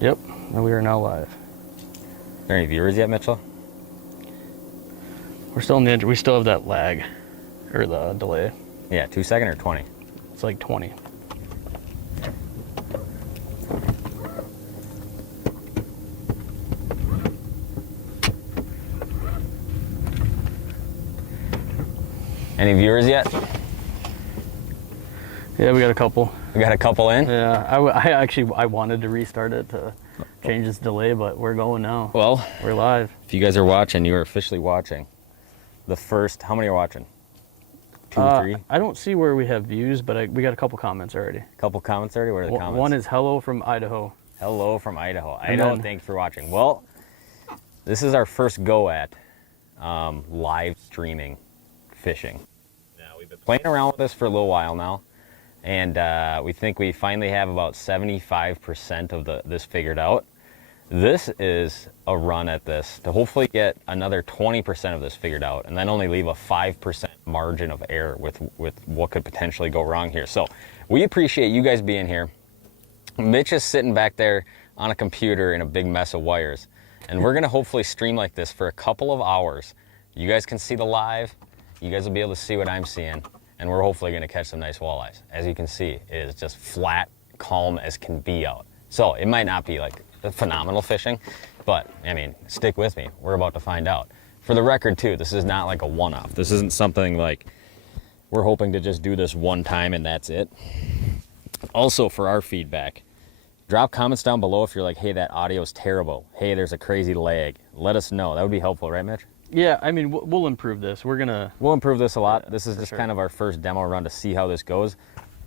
Yep, and we are now live. Are there any viewers yet, Mitchell? We're still in the engine. We still have that lag, or the delay. Yeah, 2 second or 20? It's like 20. Any viewers yet? Yeah, we got a couple. We got a couple in? Yeah, I wanted to restart it to change this delay, but we're going now. Well, we're live. If you guys are watching, you are officially watching. The first, how many are watching? 2, 3? I don't see where we have views, but we got a couple comments already. A couple comments already? What are the comments? One is hello from Idaho. Hello from Idaho. Idaho, thanks for watching. Well, this is our first go at live streaming fishing. Now, we've been playing around with this for a little while now, and we think we finally have about 75% of this figured out. This is a run at this to hopefully get another 20% of this figured out, and then only leave a 5% margin of error with what could potentially go wrong here. So we appreciate you guys being here. Mitch is sitting back there on a computer in a big mess of wires, and we're gonna hopefully stream like this for a couple of hours. You guys can see the live, you guys will be able to see what I'm seeing, and we're hopefully gonna catch some nice walleyes. As you can see, it is just flat, calm as can be out. So it might not be like phenomenal fishing, but I mean, stick with me, we're about to find out. For the record too, this is not like a one-off. This isn't something like we're hoping to just do this one time and that's it. Also, for our feedback, drop comments down below if you're like, hey, that audio is terrible. Hey, there's a crazy lag. Let us know. That would be helpful, right, Mitch? Yeah, I mean, we'll improve this. We'll improve this a lot. This is just kind of our first demo run to see how this goes.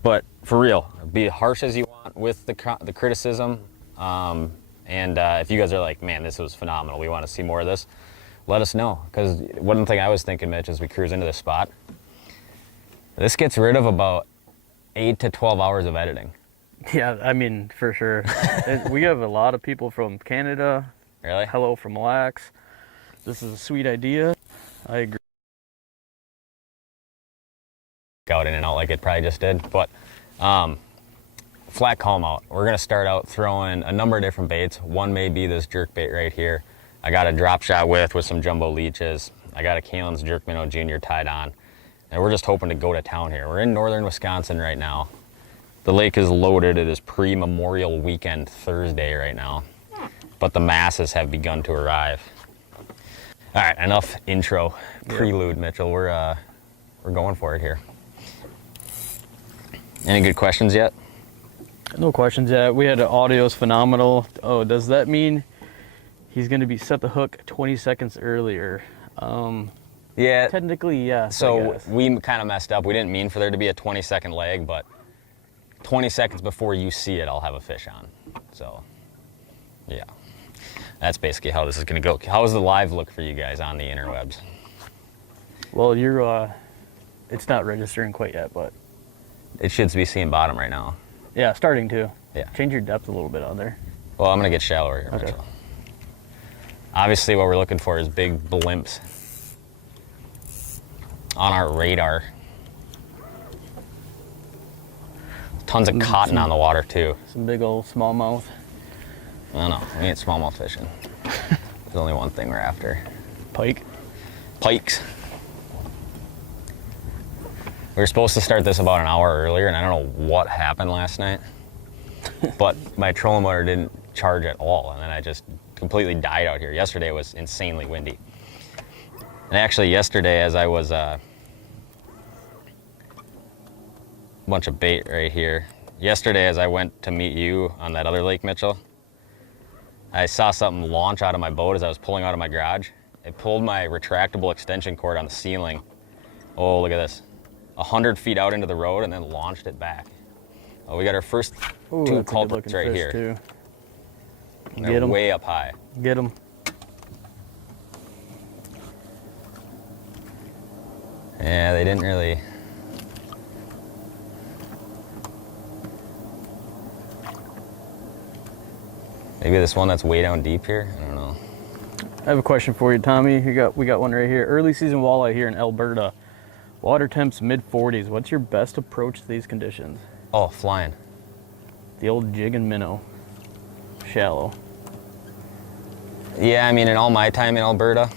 But for real, be harsh as you want with the criticism. If you guys are like, man, this was phenomenal, we want to see more of this, let us know. Because one thing I was thinking, Mitch, as we cruise into this spot, this gets rid of about 8 to 12 hours of editing. Yeah, I mean, for sure. We have a lot of people from Canada. Really? Hello from Mille Lacs. This is a sweet idea. I agree. Out in and out like it probably just did, but flat calm out. We're gonna start out throwing a number of different baits. One may be this jerk bait right here. I got a drop shot with some jumbo leeches. I got a Kalen's jerk minnow junior tied on. And we're just hoping to go to town here. We're in northern Wisconsin right now. The lake is loaded. It is pre-Memorial Weekend Thursday right now, but the masses have begun to arrive. All right, enough intro, prelude, Mitchell. We're going for it here. Any good questions yet? No questions yet. We had audio's phenomenal. Oh, does that mean he's going to be set the hook 20 seconds earlier? Yeah. Technically, yes. So we kind of messed up. We didn't mean for there to be a 20-second lag, but 20 seconds before you see it, I'll have a fish on. So, yeah. That's basically how this is going to go. How does the live look for you guys on the interwebs? Well, it's not registering quite yet, but it should be seeing bottom right now. Yeah, starting to. Yeah. Change your depth a little bit on there. Well, I'm going to get shallower here, okay. Mitchell. Obviously, what we're looking for is big blimps on our radar. Tons of cotton on the water, too. Some big old smallmouth. I don't know. We ain't smallmouth fishing. There's only one thing we're after. Pike. Pikes. We were supposed to start this about an hour earlier, and I don't know what happened last night, but my trolling motor didn't charge at all, and then I just completely died out here. Yesterday was insanely windy. And actually yesterday, as I was bunch of bait right here. Yesterday, as I went to meet you on that other lake, Mitchell, I saw something launch out of my boat as I was pulling out of my garage. It pulled my retractable extension cord on the ceiling. Oh, look at this. 100 feet out into the road and then launched it back. Oh, we got our first two culprits right here. Too. They're way up high. Get them. Yeah, they didn't really. Maybe this one that's way down deep here? I don't know. I have a question for you, Tommy. We got one right here. Early season walleye here in Alberta. Water temps mid-40s. What's your best approach to these conditions? Oh, flying. The old jig and minnow. Shallow. Yeah, I mean, in all my time in Alberta.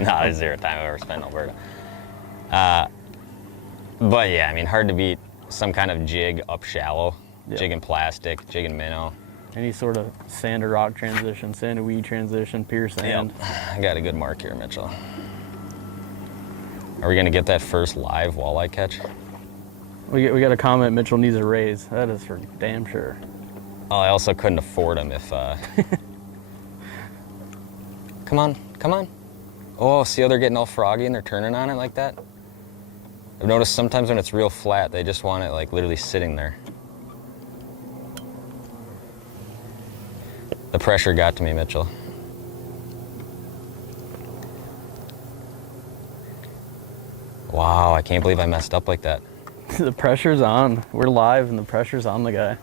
No, there's zero time I've ever spent in Alberta. But yeah, I mean, hard to beat some kind of jig up shallow. Yep. Jig and plastic, jig and minnow. Any sort of sand to rock transition, sand to weed transition, pure sand. Yep. I got a good mark here, Mitchell. Are we gonna get that first live walleye catch? We got a comment, Mitchell needs a raise. That is for damn sure. Oh, I also couldn't afford them if, Come on, come on. Oh, see how they're getting all froggy and they're turning on it like that? I've noticed sometimes when it's real flat, they just want it like literally sitting there. The pressure got to me, Mitchell. Wow, I can't believe I messed up like that. The pressure's on. We're live and the pressure's on the guy.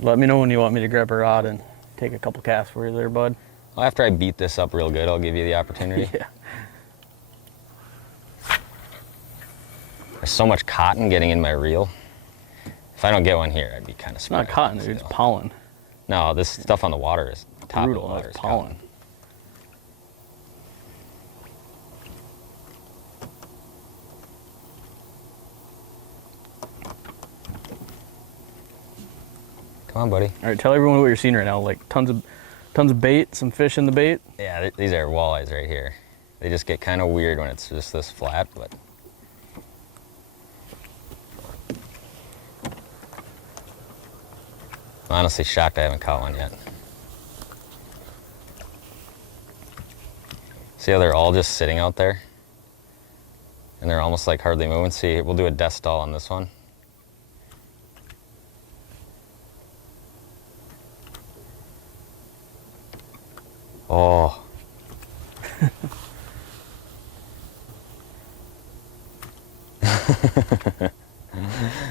Let me know when you want me to grab a rod and take a couple casts for you there, bud. Well, after I beat this up real good, I'll give you the opportunity. Yeah. There's so much cotton getting in my reel. If I don't get one here, I'd be kind of It's not cotton, dude. It's pollen. No, this stuff on the water is top Brutal. of the water. It's is pollen. cotton. Come on, buddy. All right, tell everyone what you're seeing right now. Like tons of bait, some fish in the bait. Yeah, these are walleyes right here. They just get kind of weird when it's just this flat, but. I'm honestly shocked I haven't caught one yet. See how they're all just sitting out there? And they're almost like hardly moving. See, we'll do a death stall on this one. Oh.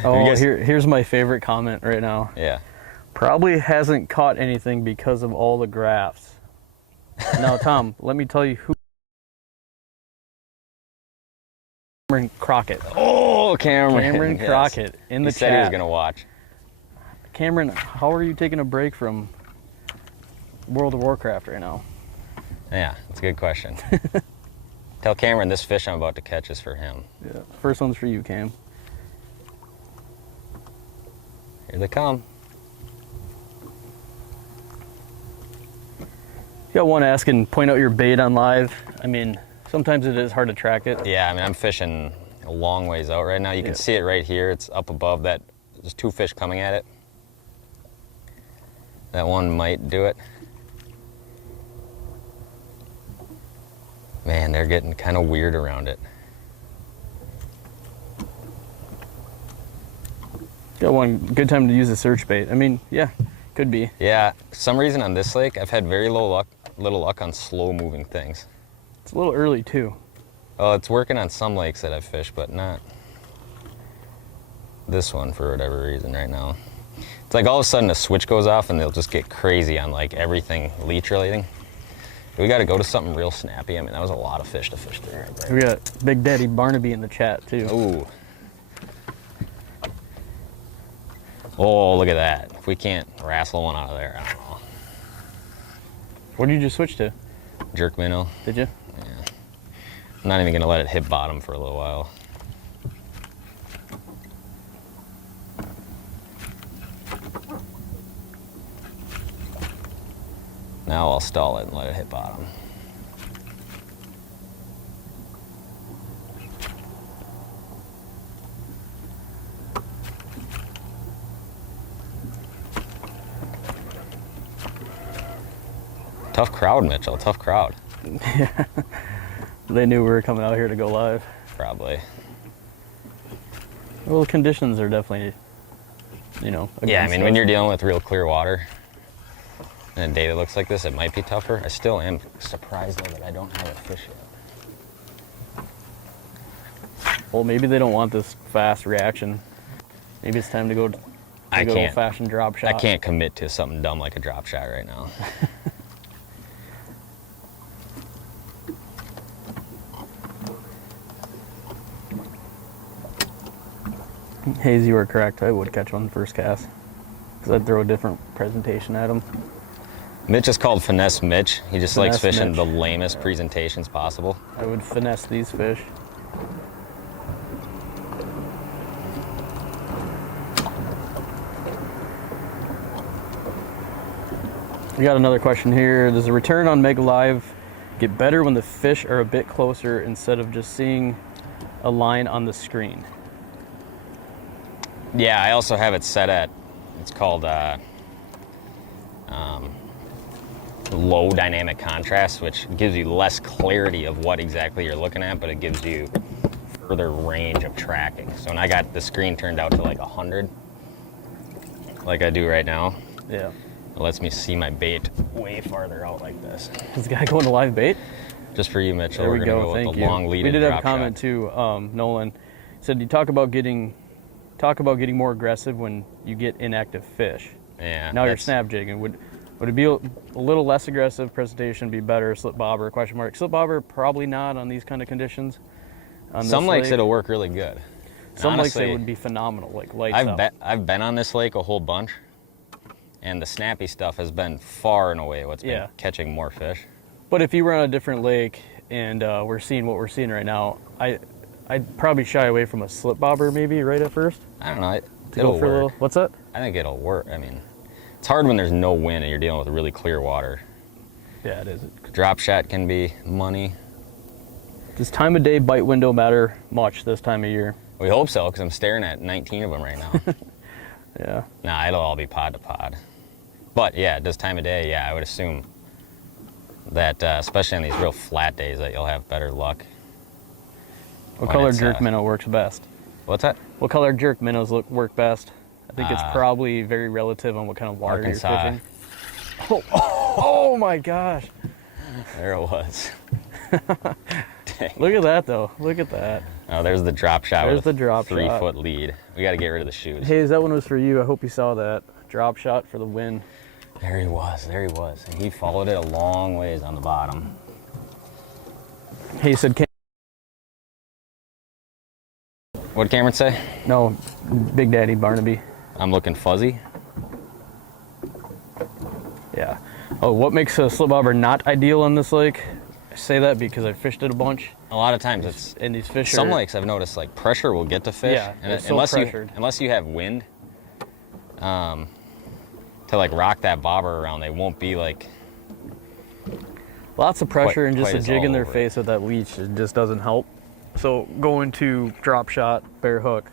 Oh, here's my favorite comment right now. Yeah. Probably hasn't caught anything because of all the graphs. Now, Tom, let me tell you who. Cameron Crockett. Oh, Cameron. Cameron Crockett in the chat. He said he was gonna watch. Cameron, how are you taking a break from World of Warcraft right now? Yeah, it's a good question. Tell Cameron this fish I'm about to catch is for him. Yeah, first one's for you, Cam. Here they come. You got one asking, point out your bait on live. I mean, sometimes it is hard to track it. Yeah, I mean, I'm fishing a long ways out right now. You can see it right here. It's up above that. There's two fish coming at it. That one might do it. Man, they're getting kind of weird around it. Got one good time to use a search bait. I mean, yeah, could be. Yeah, for some reason on this lake, I've had very little luck on slow moving things. It's a little early too. Oh, it's working on some lakes that I've fished, but not this one for whatever reason right now. It's like all of a sudden a switch goes off and they'll just get crazy on like everything leech relating. We got to go to something real snappy. I mean, that was a lot of fish to fish through right there. We got Big Daddy Barnaby in the chat too. Ooh. Oh, look at that. If we can't wrestle one out of there, I don't know. What did you just switch to? Jerk minnow. Did you? Yeah. I'm not even going to let it hit bottom for a little while. Now I'll stall it and let it hit bottom. Tough crowd, Mitchell. Tough crowd. Yeah. They knew we were coming out here to go live. Probably. Well, the conditions are definitely, you know. Yeah, I mean, when you're dealing with real clear water, In a day that looks like this, it might be tougher. I still am surprised though that I don't have a fish yet. Well, maybe they don't want this fast reaction. Maybe it's time to go old-fashioned drop shot. I can't commit to something dumb like a drop shot right now. Hayes, you were correct. I would catch one first cast because I'd throw a different presentation at him. Mitch is called Finesse Mitch. He just likes fishing Mitch. the lamest presentations possible. I would finesse these fish. We got another question here. Does the return on Mega Live get better when the fish are a bit closer instead of just seeing a line on the screen? Yeah, I also have it set at, it's called low dynamic contrast, which gives you less clarity of what exactly you're looking at, but it gives you further range of tracking. So when I got the screen turned out to like 100, like I do right now, Yeah. it lets me see my bait way farther out like this. Is the guy going to live bait? Just for you, Mitch. There we we're gonna go. with Thank the you. long lead We did have a drop comment shot. too. Nolan said you talk about getting more aggressive when you get inactive fish. Yeah. Now you're that's- snap jigging. Would it be a little less aggressive presentation be better? Slip bobber? Question mark. Slip bobber probably not on these kind of conditions. On Some this lakes lake. it'll work really good. Some lakes honestly, it would be phenomenal, like lights out. I've been on this lake a whole bunch, and the snappy stuff has been far and away what's been catching more fish. But if you were on a different lake and we're seeing what we're seeing right now, I'd probably shy away from a slip bobber maybe right at first. I don't know. To It'll go for a work. little, what's that? I think it'll work. I mean, it's hard when there's no wind and you're dealing with really clear water. Yeah, it is. Drop shot can be money. Does time of day bite window matter much this time of year? We hope so, because I'm staring at 19 of them right now. Yeah. Nah, it'll all be pod to pod. But yeah, this time of day, yeah, I would assume that, especially on these real flat days, that you'll have better luck. What when color it's, jerk minnow works best? What's that? What color jerk minnows work best? I think it's probably very relative on what kind of water Arkansas. you're fishing. Oh my gosh. There it was. Dang. Look at that though. Look at that. Oh, there's the drop shot There's with the a drop 3 shot. foot lead. We got to get rid of the shoes. Hey, that one was for you. I hope you saw that. Drop shot for the win. There he was. There he was. And he followed it a long ways on the bottom. Hey, said What'd Cameron say? no, Big Daddy Barnaby. I'm looking fuzzy. Yeah. Oh, what makes a slip bobber not ideal on this lake? I say that because I fished it a bunch. A lot of times it's And these fish some are... lakes I've noticed like pressure will get to fish. Yeah, and it's so unless pressured. you have wind to like rock that bobber around, they won't be like Lots of pressure and just quite a as jig in all their over it. face with that leech, it just doesn't help. So going to drop shot, bare hook,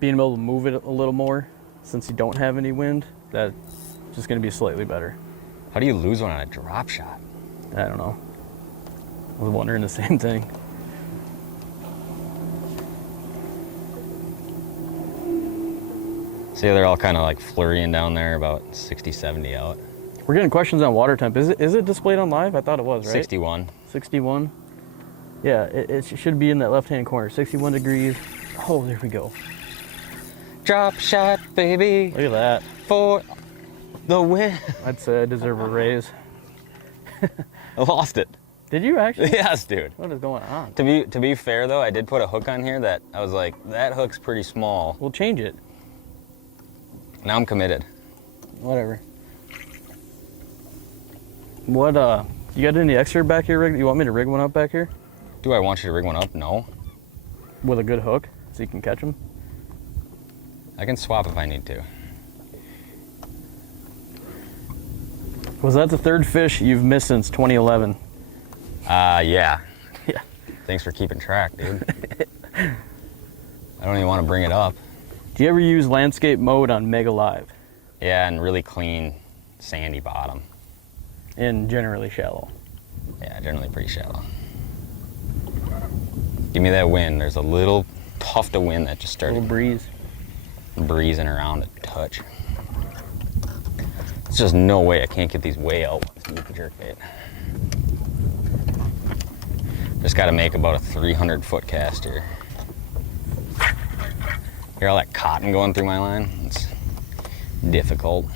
being able to move it a little more since you don't have any wind, that's just going to be slightly better. How do you lose one on a drop shot? I don't know. I was wondering the same thing. See, they're all kind of like flurrying down there, about 60, 70 out. We're getting questions on water temp. Is it displayed on live? I thought it was, right? 61. 61. Yeah, it should be in that left-hand corner. 61 degrees. Oh, there we go. Drop shot, baby, Look at that. for the win. I'd say I deserve a raise. I lost it. Did you actually? Yes, dude. What is going on? To be fair though, I did put a hook on here that I was like, that hook's pretty small. We'll change it. Now I'm committed. Whatever. What, you got any extra back here rig? You want me to rig one up back here? Do I want you to rig one up? No. With a good hook so you can catch them? I can swap if I need to. Was that the third fish you've missed since 2011? Yeah. Yeah. Thanks for keeping track, dude. I don't even want to bring it up. Do you ever use landscape mode on Mega Live? Yeah, and really clean, sandy bottom. And generally shallow. Yeah, generally pretty shallow. Give me that wind. There's a little tuft of wind that just A little started breeze. breezing around a touch. There's just no way I can't get these way out with the jerkbait. Just got to make about a 300-foot cast here. Hear all that cotton going through my line? It's difficult.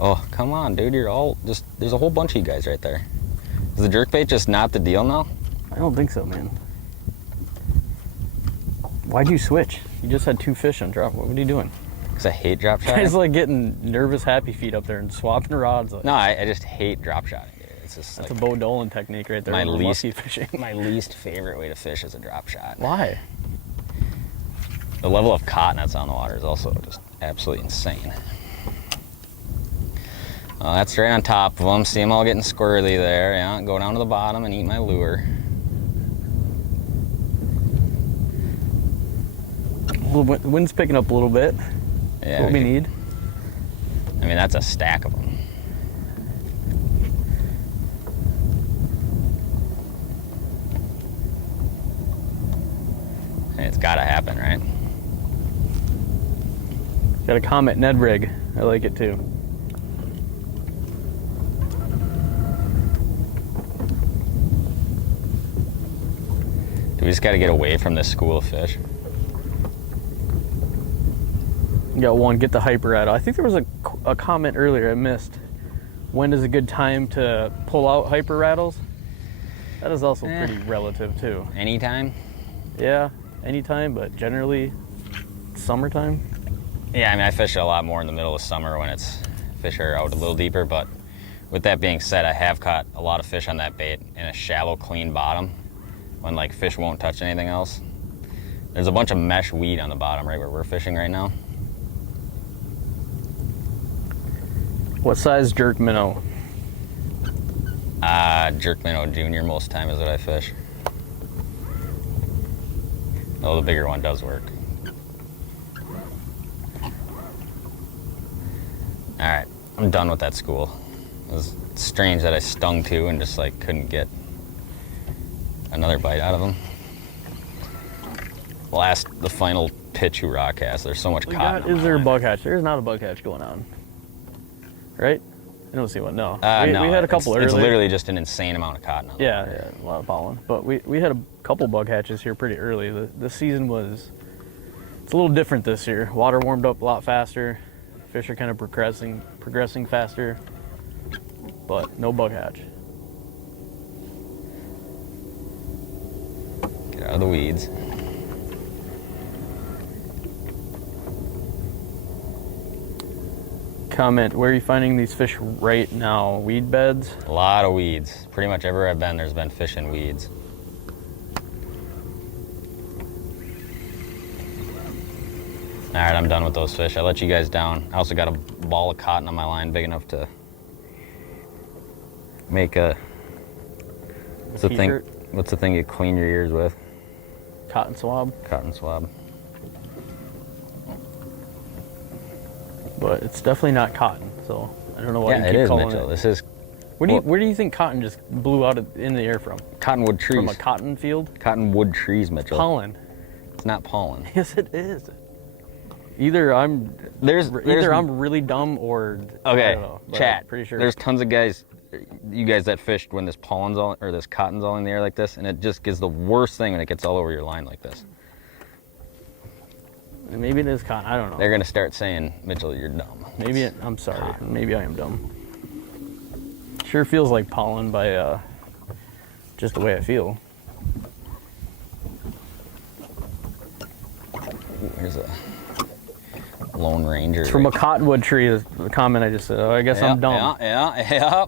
Oh, come on, dude, you're all just, there's a whole bunch of you guys right there. Is the jerkbait just not the deal now? I don't think so, man. Why'd you switch? You just had 2 fish on drop. What are you doing? Because I hate drop shotting. Guys like getting nervous happy feet up there and swapping rods. No, I just hate drop shotting. It's just that's like a Bo Dolan technique right there. My least fishing. My least favorite way to fish is a drop shot. Why? The level of cotton that's on the water is also just absolutely insane. That's right on top of them. See them all getting squirrely there. Yeah, go down to the bottom and eat my lure. Well, the wind's picking up a little bit. Yeah, what we need. I mean, that's a stack of them. It's gotta happen, right? Got a Comet Ned rig. I like it too. We just got to get away from this school of fish. You got one, get the hyper rattle. I think there was a comment earlier I missed. When is a good time to pull out hyper rattles? That is also pretty relative too. Anytime? Yeah, anytime, but generally summertime. Yeah, I mean, I fish a lot more in the middle of summer when fish are out a little deeper, but with that being said, I have caught a lot of fish on that bait in a shallow, clean bottom. When like fish won't touch anything else. There's a bunch of mesh weed on the bottom right where we're fishing right now. What size jerk minnow? Jerk minnow junior most time is what I fish. Oh, the bigger one does work. All right, I'm done with that school. It was strange that I stung 2 and just like couldn't get another bite out of them. The final pitch rock cast. There's so much cotton. Is there a bug hatch? There's not a bug hatch going on, right? I don't see one. No. No. We had a couple earlier. It's literally just an insane amount of cotton on yeah, a lot of pollen. But we had a couple bug hatches here pretty early. The season it's a little different this year. Water warmed up a lot faster. Fish are kind of progressing faster. But no bug hatch. Get out of the weeds. Comment, where are you finding these fish right now? Weed beds? A lot of weeds. Pretty much everywhere I've been, there's been fish in weeds. All right, I'm done with those fish. I let you guys down. I also got a ball of cotton on my line big enough to make a... What's the thing you clean your ears with? Cotton swab. Cotton swab. But it's definitely not cotton, so I don't know why you keep calling Mitchell. it. This is... Where do you think cotton just blew out in the air from? Cottonwood trees. From a cotton field? Cottonwood trees, Mitchell. Pollen. It's not pollen. Yes, it is. Either I'm really dumb or okay. I don't know, Chat. Pretty sure. There's tons of guys, you guys that fished when this pollen's all or this cotton's all in the air like this, and it just gives the worst thing when it gets all over your line like this. Maybe it is cotton. I don't know. They're gonna start saying, Mitchell, you're dumb. I'm sorry. Cotton. Maybe I am dumb. Sure feels like pollen by just the way I feel. Here's a Lone Ranger. It's from a cottonwood tree. The comment I just said. Oh, I guess I'm dumb. Yeah.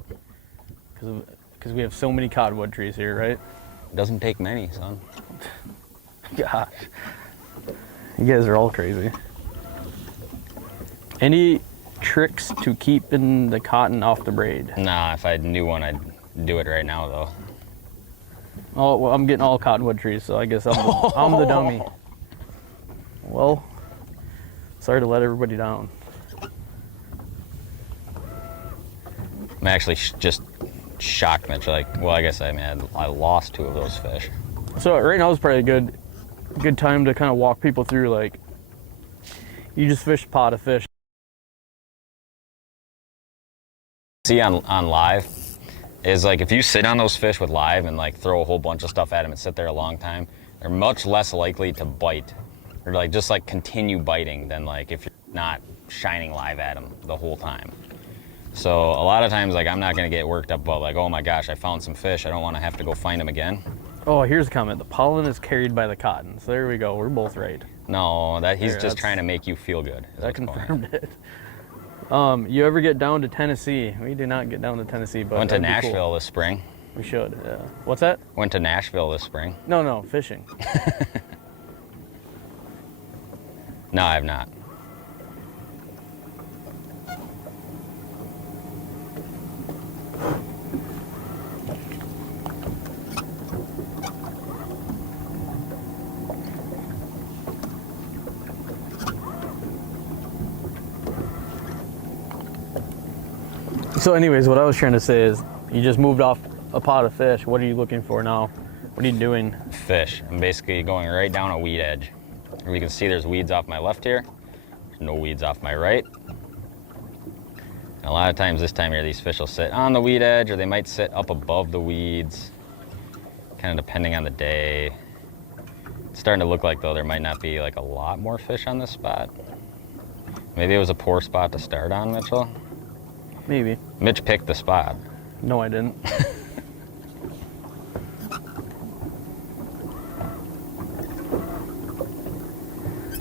Because we have so many cottonwood trees here, right? It doesn't take many, son. Gosh. You guys are all crazy. Any tricks to keeping the cotton off the braid? Nah, if I knew one, I'd do it right now, though. Oh, well, I'm getting all cottonwood trees, so I guess I'm the dummy. Well, sorry to let everybody down. I'm actually just shocked, Mitch. Like, well, I guess I lost 2 of those fish. So right now is probably a good time to kind of walk people through, like, you just fish a pot of fish. See on live is like if you sit on those fish with live and like throw a whole bunch of stuff at them and sit there a long time, they're much less likely to bite or like just like continue biting than like if you're not shining live at them the whole time. So a lot of times, like, I'm not gonna get worked up about like, oh my gosh, I found some fish, I don't want to have to go find them again. Oh, here's a comment. The pollen is carried by the cotton. So there we go. We're both right. No, that he's just trying to make you feel good. That confirmed it. You ever get down to Tennessee? We did not get down to Tennessee, but went to Nashville this spring. We should. What's that? Went to Nashville this spring. No, fishing. No, I have not. So anyways, what I was trying to say is you just moved off a pot of fish. What are you looking for now? What are you doing? Fish. I'm basically going right down a weed edge. You can see there's weeds off my left here. There's no weeds off my right. And a lot of times this time of year, these fish will sit on the weed edge or they might sit up above the weeds, kind of depending on the day. It's starting to look like, though, there might not be like a lot more fish on this spot. Maybe it was a poor spot to start on, Mitchell. Maybe. Mitch picked the spot. No, I didn't.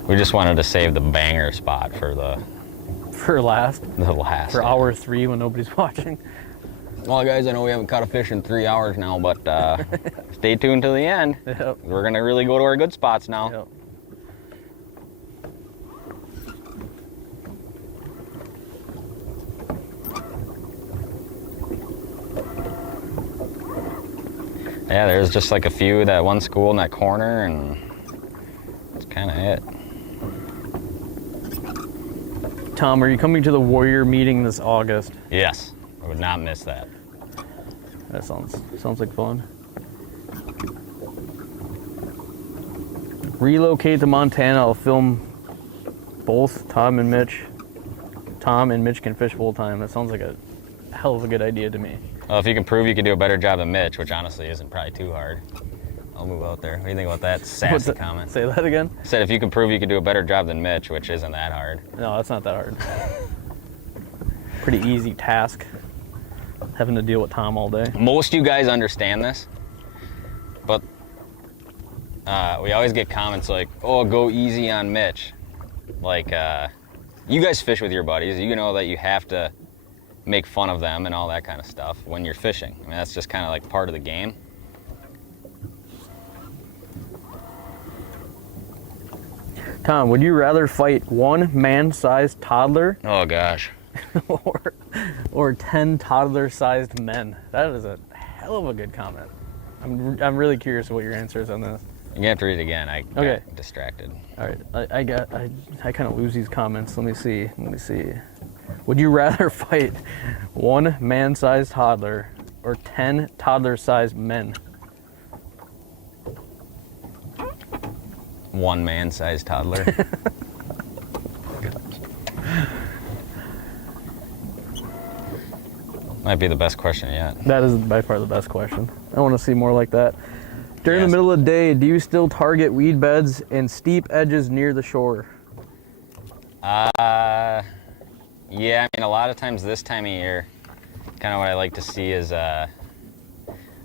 We just wanted to save the banger spot for last. The last. For hour 3 when nobody's watching. Well, guys, I know we haven't caught a fish in 3 hours now, but stay tuned till the end. Yep. We're gonna really go to our good spots now. Yep. Yeah, there's just like a few, that one school in that corner, and that's kind of it. Tom, are you coming to the Warrior meeting this August? Yes, I would not miss that. That sounds like fun. Relocate to Montana. I'll film both Tom and Mitch. Tom and Mitch can fish full time. That sounds like a hell of a good idea to me. Well, if you can prove you can do a better job than Mitch, which honestly isn't probably too hard, I'll move out there. What do you think about that sassy comment? Say that again? I said if you can prove you can do a better job than Mitch, which isn't that hard. No, that's not that hard. Pretty easy task, having to deal with Tom all day. Most you guys understand this, but we always get comments like, oh, go easy on Mitch. Like, you guys fish with your buddies. You know that you have to make fun of them and all that kind of stuff when you're fishing. I mean, that's just kind of like part of the game. Tom, would you rather fight one man-sized toddler Oh gosh. or 10 toddler-sized men? That is a hell of a good comment. I'm really curious what your answer is on this. You're gonna have to read it again. I got distracted. All right, I kind of lose these comments. Let me see. Would you rather fight one man-sized toddler or 10 toddler-sized men? One man-sized toddler. Might be the best question yet. That is by far the best question. I want to see more like that. During the middle of the day, do you still target weed beds and steep edges near the shore? Yeah, I mean, a lot of times this time of year, kind of what I like to see is,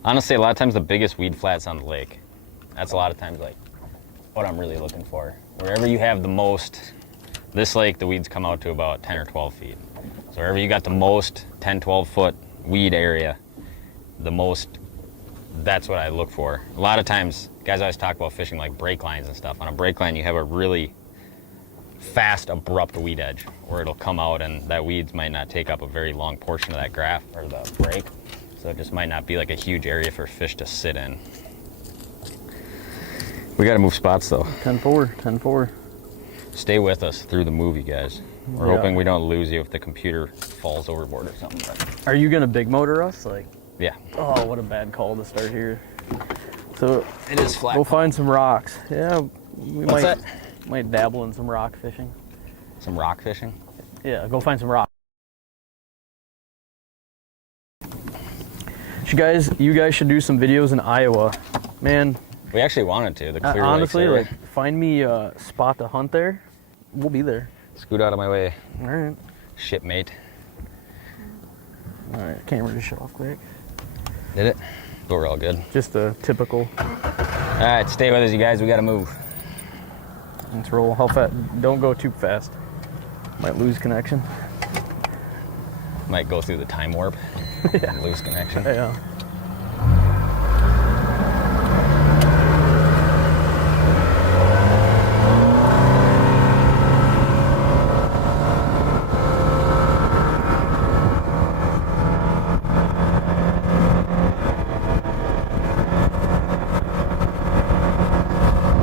honestly, a lot of times the biggest weed flats on the lake. That's a lot of times like what I'm really looking for. Wherever you have the most, this lake, the weeds come out to about 10 or 12 feet. So wherever you got the most 10, 12 foot weed area, the most, that's what I look for. A lot of times, guys always talk about fishing like break lines and stuff. On a break line, you have a really fast, abrupt weed edge where it'll come out and that weeds might not take up a very long portion of that graph or the break. So it just might not be like a huge area for fish to sit in. We gotta move spots though. 10-4, 10-4. stay with us through the movie, guys. We're hoping we don't lose you if the computer falls overboard or something. But... Are you gonna big motor us? Like, yeah. Oh, what a bad call to start here. So it is flat. Go find some rocks. Yeah, we What's that? might dabble in some rock fishing. Some rock fishing? Yeah, go find some rocks. You guys should do some videos in Iowa, man. We actually wanted to. The Clear Lakes honestly, area. like, find me a spot to hunt there. We'll be there. Scoot out of my way. All right. Shipmate. All right, camera just shut off quick. Did it? But we're all good. Just a typical. All right, stay with us, you guys. We gotta move. Let's roll. How fast? Don't go too fast. Might lose connection. Might go through the time warp. Yeah. And lose connection. Yeah.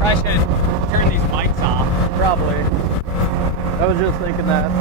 I should turn these mics off. Probably. I was just thinking that.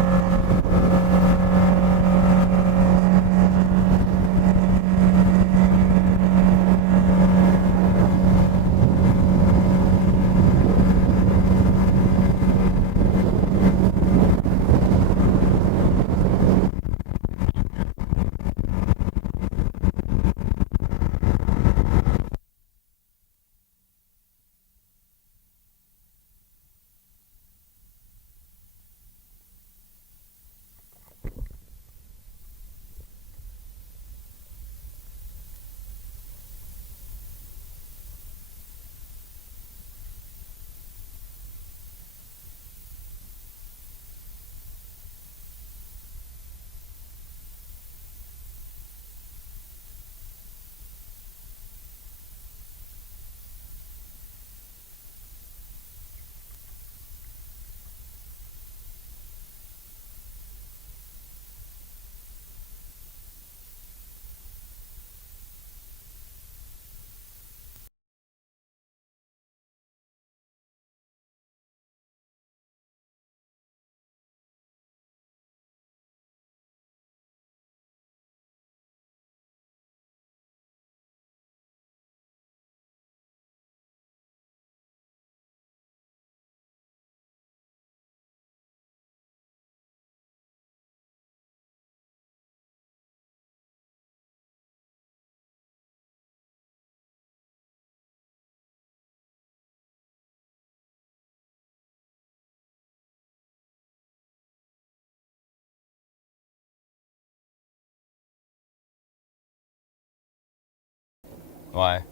Why?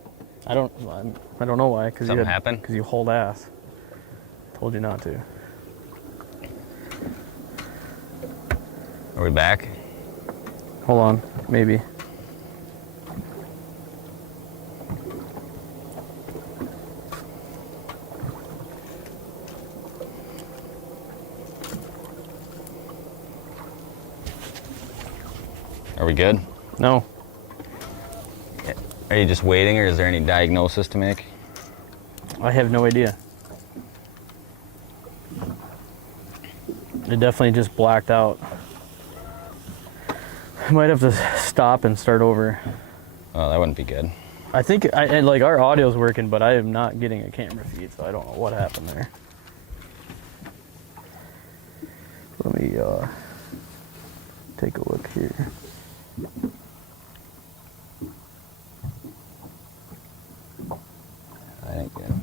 I don't know why. Cause Something happened? Because you hold ass. Told you not to. Are we back? Hold on, maybe. Are we good? No. Are you just waiting, or is there any diagnosis to make? I have no idea. It definitely just blacked out. I might have to stop and start over. Oh, that wouldn't be good. I think and like our audio's working, but I am not getting a camera feed, so I don't know what happened there. Let me take a look here. That ain't good.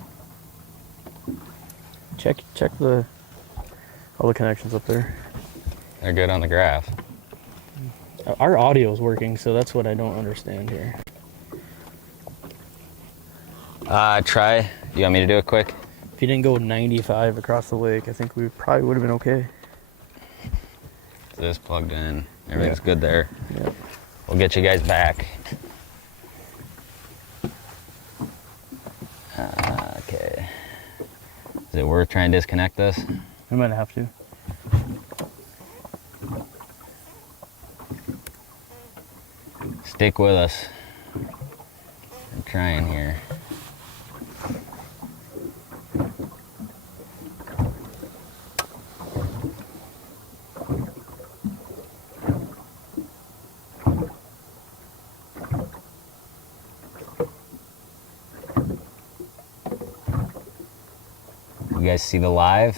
Check all the connections up there. They're good on the graph. Our audio's working, so that's what I don't understand here. Try. You want me to do it quick? If you didn't go 95 across the lake, I think we probably would have been okay. This plugged in. Everything's good there. Yeah. We'll get you guys back. Okay. Is it worth trying to disconnect this? We might have to. Stick with us. I'm trying here. guys see the live?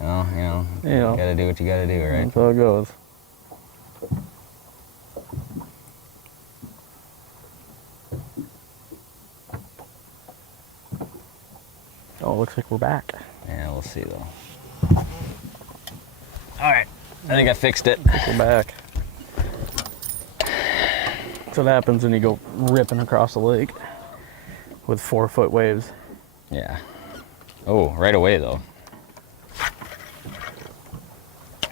Well, you know, gotta do what you gotta do, right? That's how it goes. Oh, it looks like we're back. Yeah, we'll see though. All right, I think I fixed it. We're back. That's what happens when you go ripping across the lake with 4-foot waves. Yeah. Oh, right away though.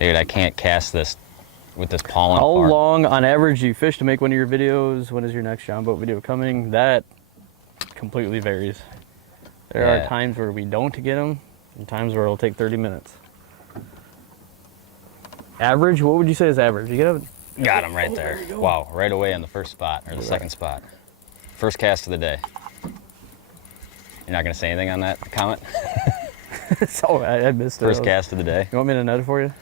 Dude, I can't cast this with this pollen. How long on average do you fish to make one of your videos? When is your next John Boat video coming? That completely varies. There are times where we don't get them and times where it'll take 30 minutes. Average? What would you say is average? You get a... Got him right there. Wow, right away on the first spot, or the second spot. First cast of the day. You're not gonna say anything on that comment? So I missed it. First cast of the day. You want me to net it for you?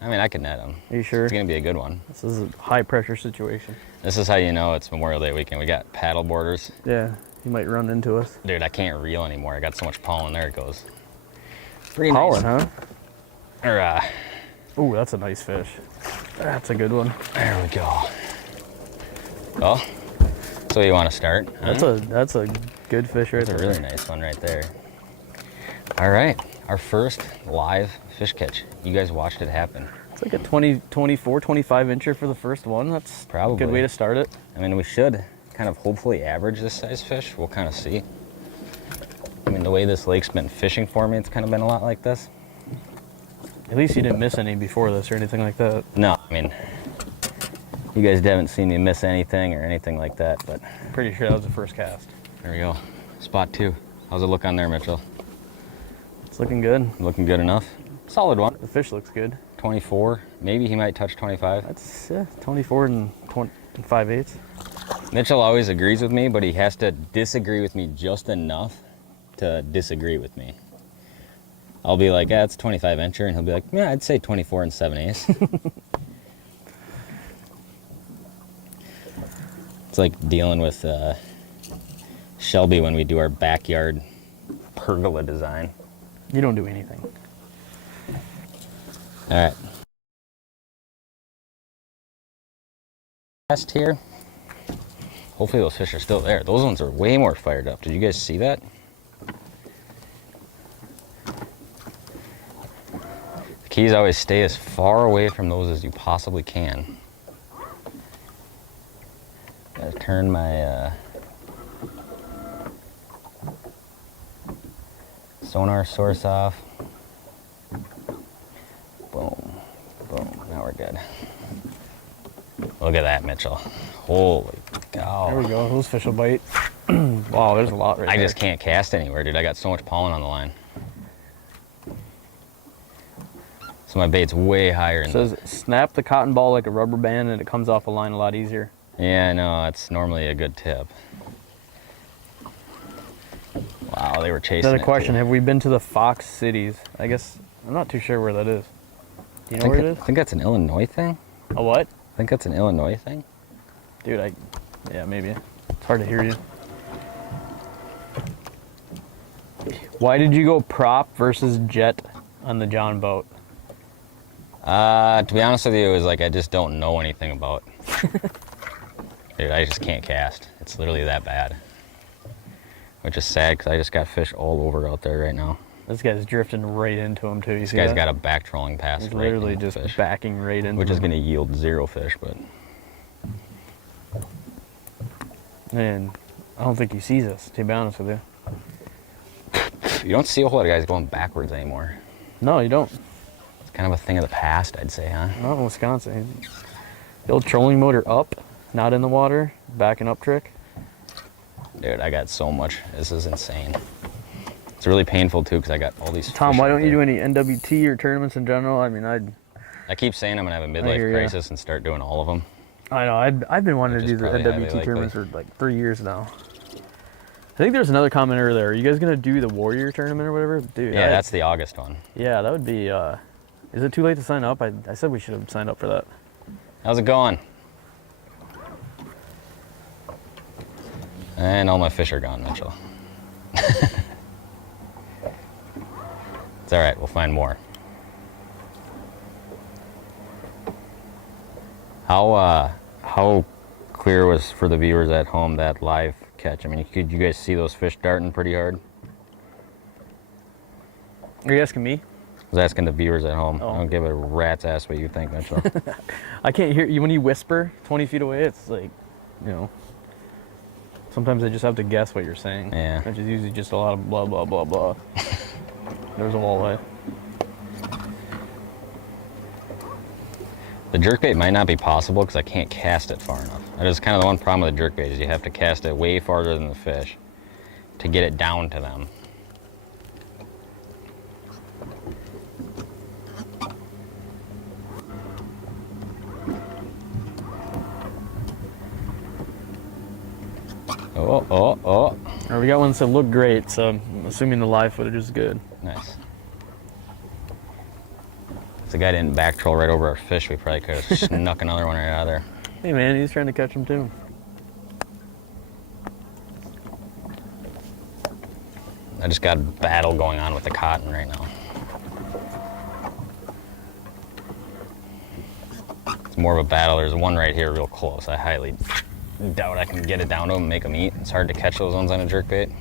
I mean, I can net them. Are you sure? It's gonna be a good one. This is a high pressure situation. This is how you know it's Memorial Day weekend. We got paddle boarders. Yeah, you might run into us. Dude, I can't reel anymore. I got so much pollen. There it goes. Pretty Pollen, nice. huh? Or, ooh, that's a nice fish. That's a good one. there we go. Well, so you want to start? Huh? That's a good fish right That's there. a really nice one right there. All right, our first live fish catch. You guys watched it happen. It's like a 24, 25 incher for the first one. That's Probably a good way to start it. I mean, we should kind of hopefully average this size fish. We'll kind of see. I mean, the way this lake's been fishing for me, it's kind of been a lot like this. At least you didn't miss any before this or anything like that. No, I mean, you guys haven't seen me miss anything or anything like that, but Pretty sure that was the first cast. there we go. Spot 2. How's it look on there, Mitchell? It's looking good. Looking good enough? Solid one. The fish looks good. 24. Maybe he might touch 25. That's 24 and 5/8. Mitchell always agrees with me, but he has to disagree with me just enough to disagree with me. I'll be like, yeah, it's 25 incher, and he'll be like, yeah, I'd say 24 and 7/8. It's like dealing with Shelby when we do our backyard pergola design. You don't do anything. All right. Cast here. Hopefully those fish are still there. Those ones are way more fired up. Did you guys see that? The key is always stay as far away from those as you possibly can. Gotta turn my sonar source off. Boom, boom, now we're good. Look at that, Mitchell. Holy cow. There we go. Those fish will bite. Wow, there's a lot right there. I just can't cast anywhere, dude. I got so much pollen on the line. So my bait's way higher. It says snap the cotton ball like a rubber band and it comes off the line a lot easier. Yeah, no, that's normally a good tip. Wow, they were chasing Another question, it. have we been to the Fox Cities? I guess, I'm not too sure where that is. Do you know where it is? I think that's an Illinois thing. A what? I think that's an Illinois thing. Dude, yeah, maybe. It's hard to hear you. Why did you go prop versus jet on the John boat? To be honest with you, it was like I just don't know anything about. Dude, I just can't cast. It's literally that bad. Which is sad because I just got fish all over out there right now. This guy's drifting right into him too. This guy's got a back trolling pass. He's right literally into just fish, backing right into which is him. going to yield 0 fish, but. And I don't think he sees us, to be honest with you. You don't see a whole lot of guys going backwards anymore. No, you don't. It's kind of a thing of the past, I'd say, huh? Not in Wisconsin. The old trolling motor up, not in the water, backing up trick. Dude, I got so much. This is insane. It's really painful too because I got all these. Tom, fish why out don't you there. do any NWT or tournaments in general? I mean, I keep saying I'm gonna have a hear midlife ya. crisis and start doing all of them. I know, I've been wanting to Which do is the probably highly NWT likely. tournaments for like 3 years now. think there's another commenter there. Are you guys gonna do the Warrior tournament or whatever? Dude. Yeah, that's the August one. Yeah, that would be. Is it too late to sign up? I said we should have signed up for that. How's it going? And all my fish are gone, Mitchell. It's all right. We'll find more. How clear was for the viewers at home that live catch? I mean, could you guys see those fish darting pretty hard? Are you asking me? I was asking the viewers at home. Oh. I don't give a rat's ass what you think, Mitchell. I can't hear you when you whisper 20 feet away. It's like, you know. Sometimes I just have to guess what you're saying. Yeah. Which is usually just a lot of blah blah blah blah. There's a walleye. The jerkbait might not be possible because I can't cast it far enough. That is kind of the one problem with the jerkbait is you have to cast it way farther than the fish to get it down to them. Oh, oh, oh. All right, we got one that looked great, so I'm assuming the live footage is good. Nice. If the guy didn't back troll right over our fish, we probably could have snuck another one right out of there. Hey man, he's trying to catch them too. I just got a battle going on with the cotton right now. It's more of a battle. There's one right here real close. I highly doubt I can get it down to them and make them eat. It's hard to catch those ones on a jerkbait.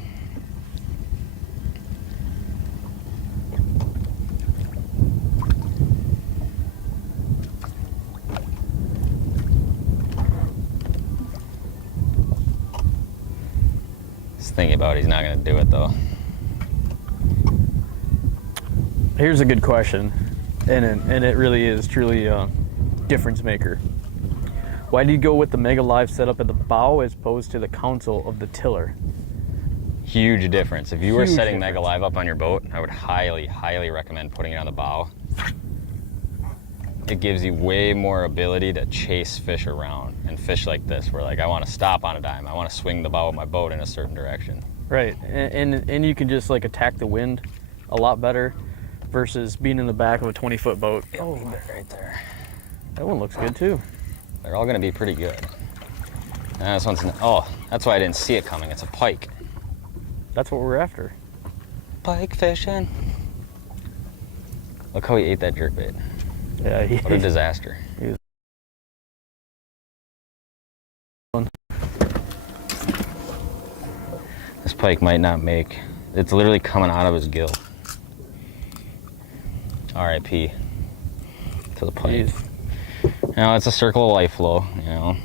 Just thinking about it, he's not going to do it though. Here's a good question, and it really is truly a difference maker. Why do you go with the Mega Live setup at the bow as opposed to the console of the tiller? Huge difference. If you were Huge setting difference. Mega Live up on your boat, I would highly, highly recommend putting it on the bow. It gives you way more ability to chase fish around and fish like this where like I want to stop on a dime. I want to swing the bow of my boat in a certain direction. Right, and you can just like attack the wind a lot better versus being in the back of a 20-foot boat. Oh, right there. That one looks good too. They're all going to be pretty good. This one's, oh, that's why I didn't see it coming. It's a pike. That's what we're after. Pike fishing. Look how he ate that jerkbait. Yeah, What a disaster. This pike might not make, it's literally coming out of his gill. R.I.P. to the pike. Jeez. You know, it's a circle of life flow, you know.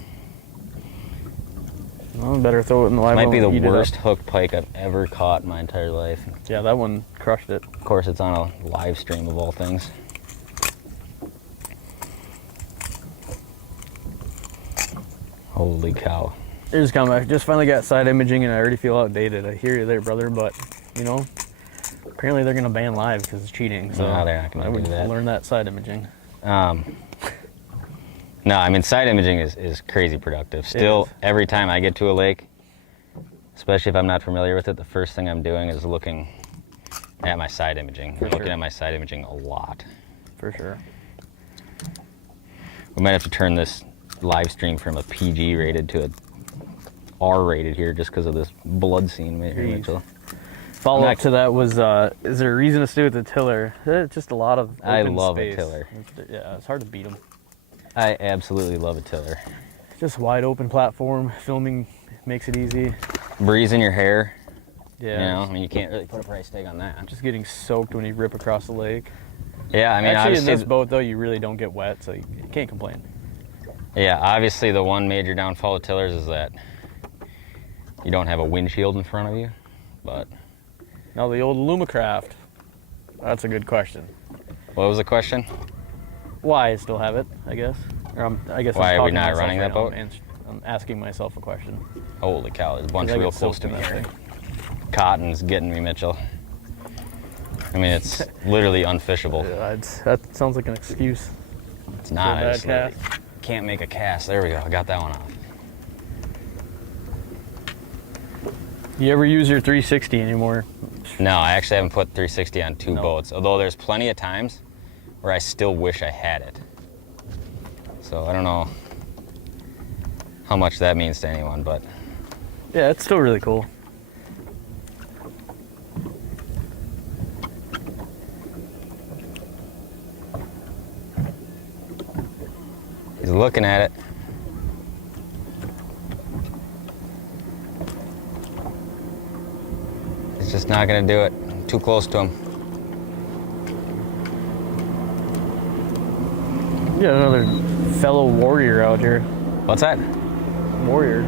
Well, better throw it in the live. Might be the and eat it up. worst hooked pike I've ever caught in my entire life. Yeah, that one crushed it. Of course, it's on a live stream of all things. Holy cow. Here's a comment. I just finally got side imaging and I already feel outdated. I hear you there, brother, but, you know, apparently they're going to ban live because it's cheating. So No, they're not gonna I would do that. learn that side imaging. No, I mean, side imaging is crazy productive. Still, is. every time I get to a lake, especially if I'm not familiar with it, the first thing I'm doing is looking at my side imaging. For I'm looking sure. at my side imaging a lot. For sure. We might have to turn this live stream from a PG rated to a R rated here just because of this blood scene, Mitchell. Follow up to that was, is there a reason to stay with the tiller? Just a lot of open I love space. a tiller. Yeah, it's hard to beat them. I absolutely love a tiller. Just wide open platform. Filming makes it easy. Breeze in your hair. Yeah. You know, I mean, you can't really put a price tag on that. Just getting soaked when you rip across the lake. Yeah, I mean, Actually, in obviously, this boat, though, you really don't get wet, so you can't complain. yeah, obviously the one major downfall of tillers is that you don't have a windshield in front of you, but... Now, the old Lumacraft. That's a good question. What was the question? Why I still have it, I guess. Or I guess Why I'm are we talking to not myself running right that now. boat? I'm asking myself a question. Holy cow, there's a bunch 'Cause I real get close soaked to in me that here. thing. Cotton's getting me, Mitchell. I mean, it's literally unfishable. Yeah, that sounds like an excuse. It's not. For a I bad just literally can't make a cast. There we go. I got that one off. Do you ever use your 360 anymore? No, I actually haven't put 360 on two No. boats, although there's plenty of times where I still wish I had it. So I don't know how much that means to anyone, but Yeah, it's still really cool. he's looking at it. He's just not gonna do it. Too close to him. You got another fellow warrior out here. What's that? Warrior.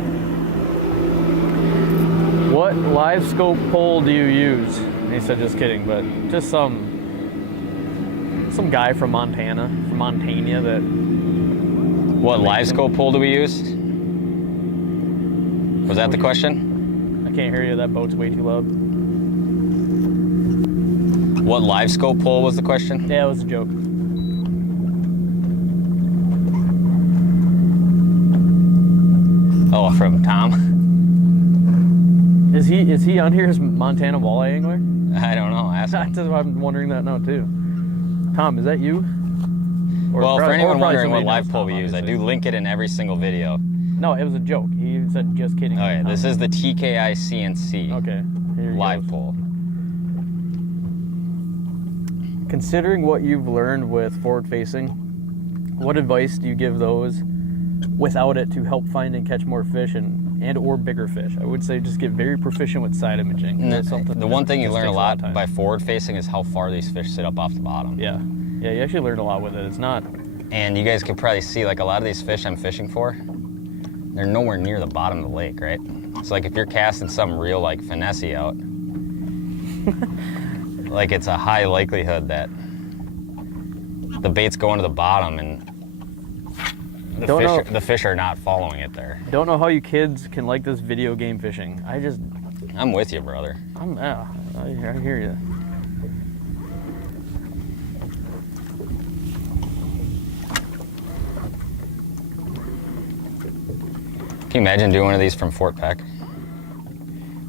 What live scope pole do you use? And he said, just kidding, but just some guy from Montana that. What live scope pole do we use? Was that the question? I can't hear you. That boat's way too loud. What live scope pole was the question? Yeah, it was a joke. Oh, from Tom? Is he on here as Montana walleye angler? I don't know. Ask him. That's why I'm wondering that now too. Tom, is that you? Or Well, for or anyone probably wondering what somebody live knows pole Tom, we use, I obviously. do link it in every single video. No, it was a joke. He said just kidding. Okay, Tom. this is the TKI CNC Okay. Here he live goes. pole. Considering what you've learned with forward facing, what advice do you give those without it to help find and catch more fish and or bigger fish? I would say just get very proficient with side imaging. And That's something the that one thing you just learn a takes lot of time. by forward facing is how far these fish sit up off the bottom. Yeah, you actually learn a lot with it. It's not. And you guys can probably see, like, a lot of these fish I'm fishing for, they're nowhere near the bottom of the lake, right? So, like, if you're casting some real, like, finesse out, like, it's a high likelihood that the bait's going to the bottom and the fish are not following it there. Don't know how you kids can like this video game fishing. I'm with you, brother. I hear you. Can you imagine doing one of these from Fort Peck?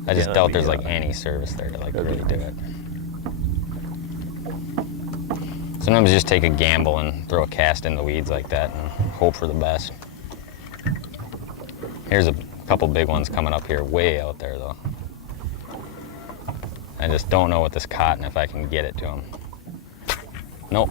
I just that'd doubt be, there's like any service there to like that'd be really do it. Sometimes you just take a gamble and throw a cast in the weeds like that and hope for the best. Here's a couple big ones coming up here, way out there though. I just don't know with this cotton if I can get it to them. Nope.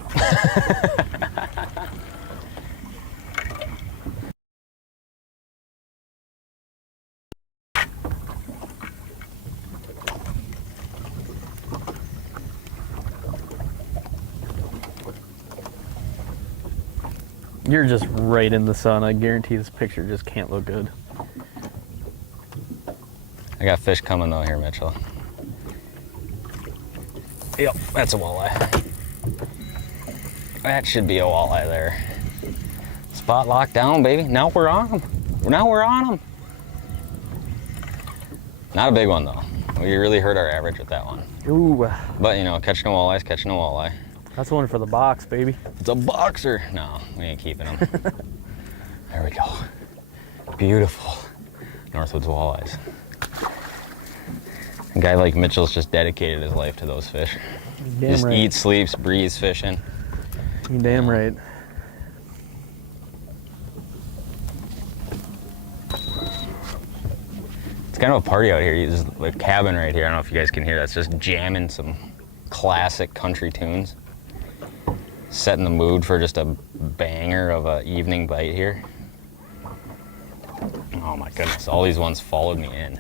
You're just right in the sun. I guarantee this picture just can't look good. I got fish coming though here, Mitchell. Yep, that's a walleye. That should be a walleye there. Spot locked down, baby. Now we're on them. Now we're on them. Not a big one though. We really hurt our average with that one. Ooh, But you know, catching a walleye is catching a walleye. that's one for the box, baby. It's a boxer. No, we ain't keeping them. There we go. Beautiful Northwoods walleyes. A guy like Mitchell's just dedicated his life to those fish. Damn Just right. eats, sleeps, breathes fishing. You're damn right. It's kind of a party out here. There's a cabin right here. I don't know if you guys can hear. That's just jamming some classic country tunes. Setting the mood for just a banger of an evening bite here. Oh my goodness, all these ones followed me in.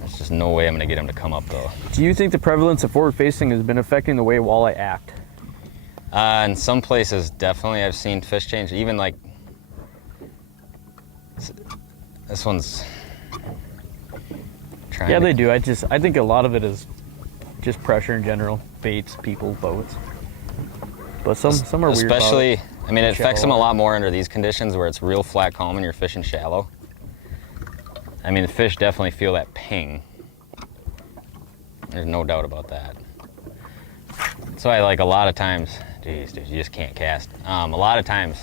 There's just no way I'm gonna get them to come up though. Do you think the prevalence of forward facing has been affecting the way walleye act? In some places, definitely I've seen fish change. Even like, this one's trying Yeah, to- they do. I think a lot of it is just pressure in general, baits, people, boats. But some are weird. about Especially, it. I mean, it affects them a Shallow. lot more under these conditions where it's real flat calm and you're fishing shallow. I mean, the fish definitely feel that ping. There's no doubt about that. So I like a lot of times, geez, dude, you just can't cast. A lot of times,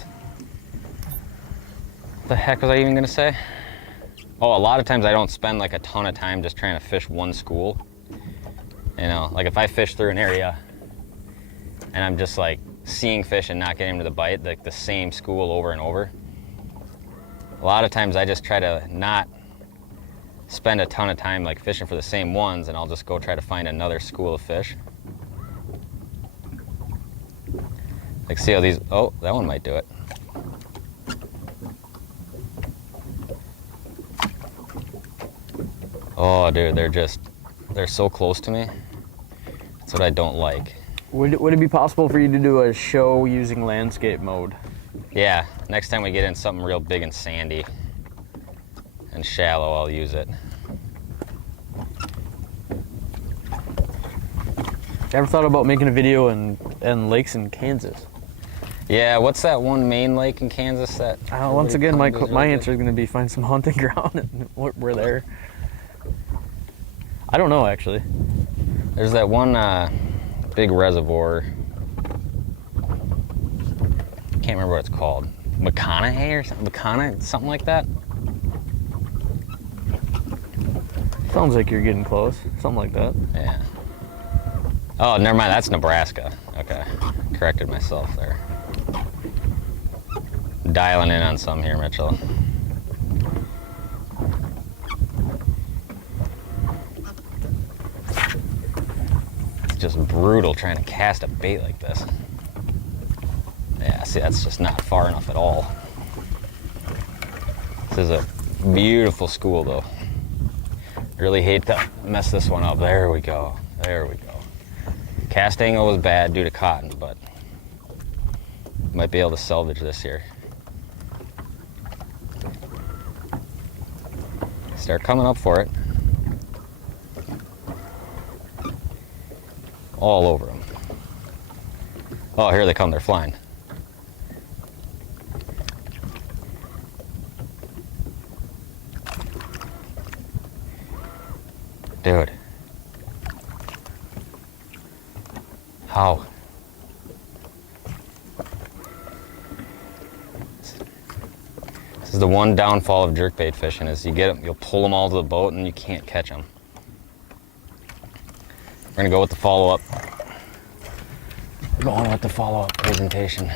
what the heck was I even gonna say? Oh, a lot of times I don't spend like a ton of time just trying to fish one school. You know, like if I fish through an area and I'm just like seeing fish and not getting them to the bite, like the same school over and over. A lot of times I just try to not spend a ton of time like fishing for the same ones, and I'll just go try to find another school of fish. Like see how these, oh, that one might do it. Oh dude, they're so close to me. That's what I don't like. Would it be possible for you to do a show using landscape mode? Yeah, next time we get in something real big and sandy and shallow, I'll use it. Ever thought about making a video in lakes in Kansas? Yeah, what's that one main lake in Kansas that? Once again, my answer is going to be find some hunting ground and we're there. I don't know actually. There's that one big reservoir. Can't remember what it's called. McConaughey or something? Something like that. Sounds like you're getting close. Something like that. Yeah. Oh, never mind. That's Nebraska. Okay. Corrected myself there. Dialing in on some here, Mitchell. It's just brutal trying to cast a bait like this. Yeah, see, that's just not far enough at all. This is a beautiful school, though. Really hate to mess this one up. There we go. There we go. Cast angle was bad due to cotton, but might be able to salvage this here. Start coming up for it. All over them. Oh, here they come. They're flying. Dude. How? This is the one downfall of jerkbait fishing is you get them, you'll pull them all to the boat and you can't catch them. We're gonna go with the follow-up. Going with the follow-up presentation.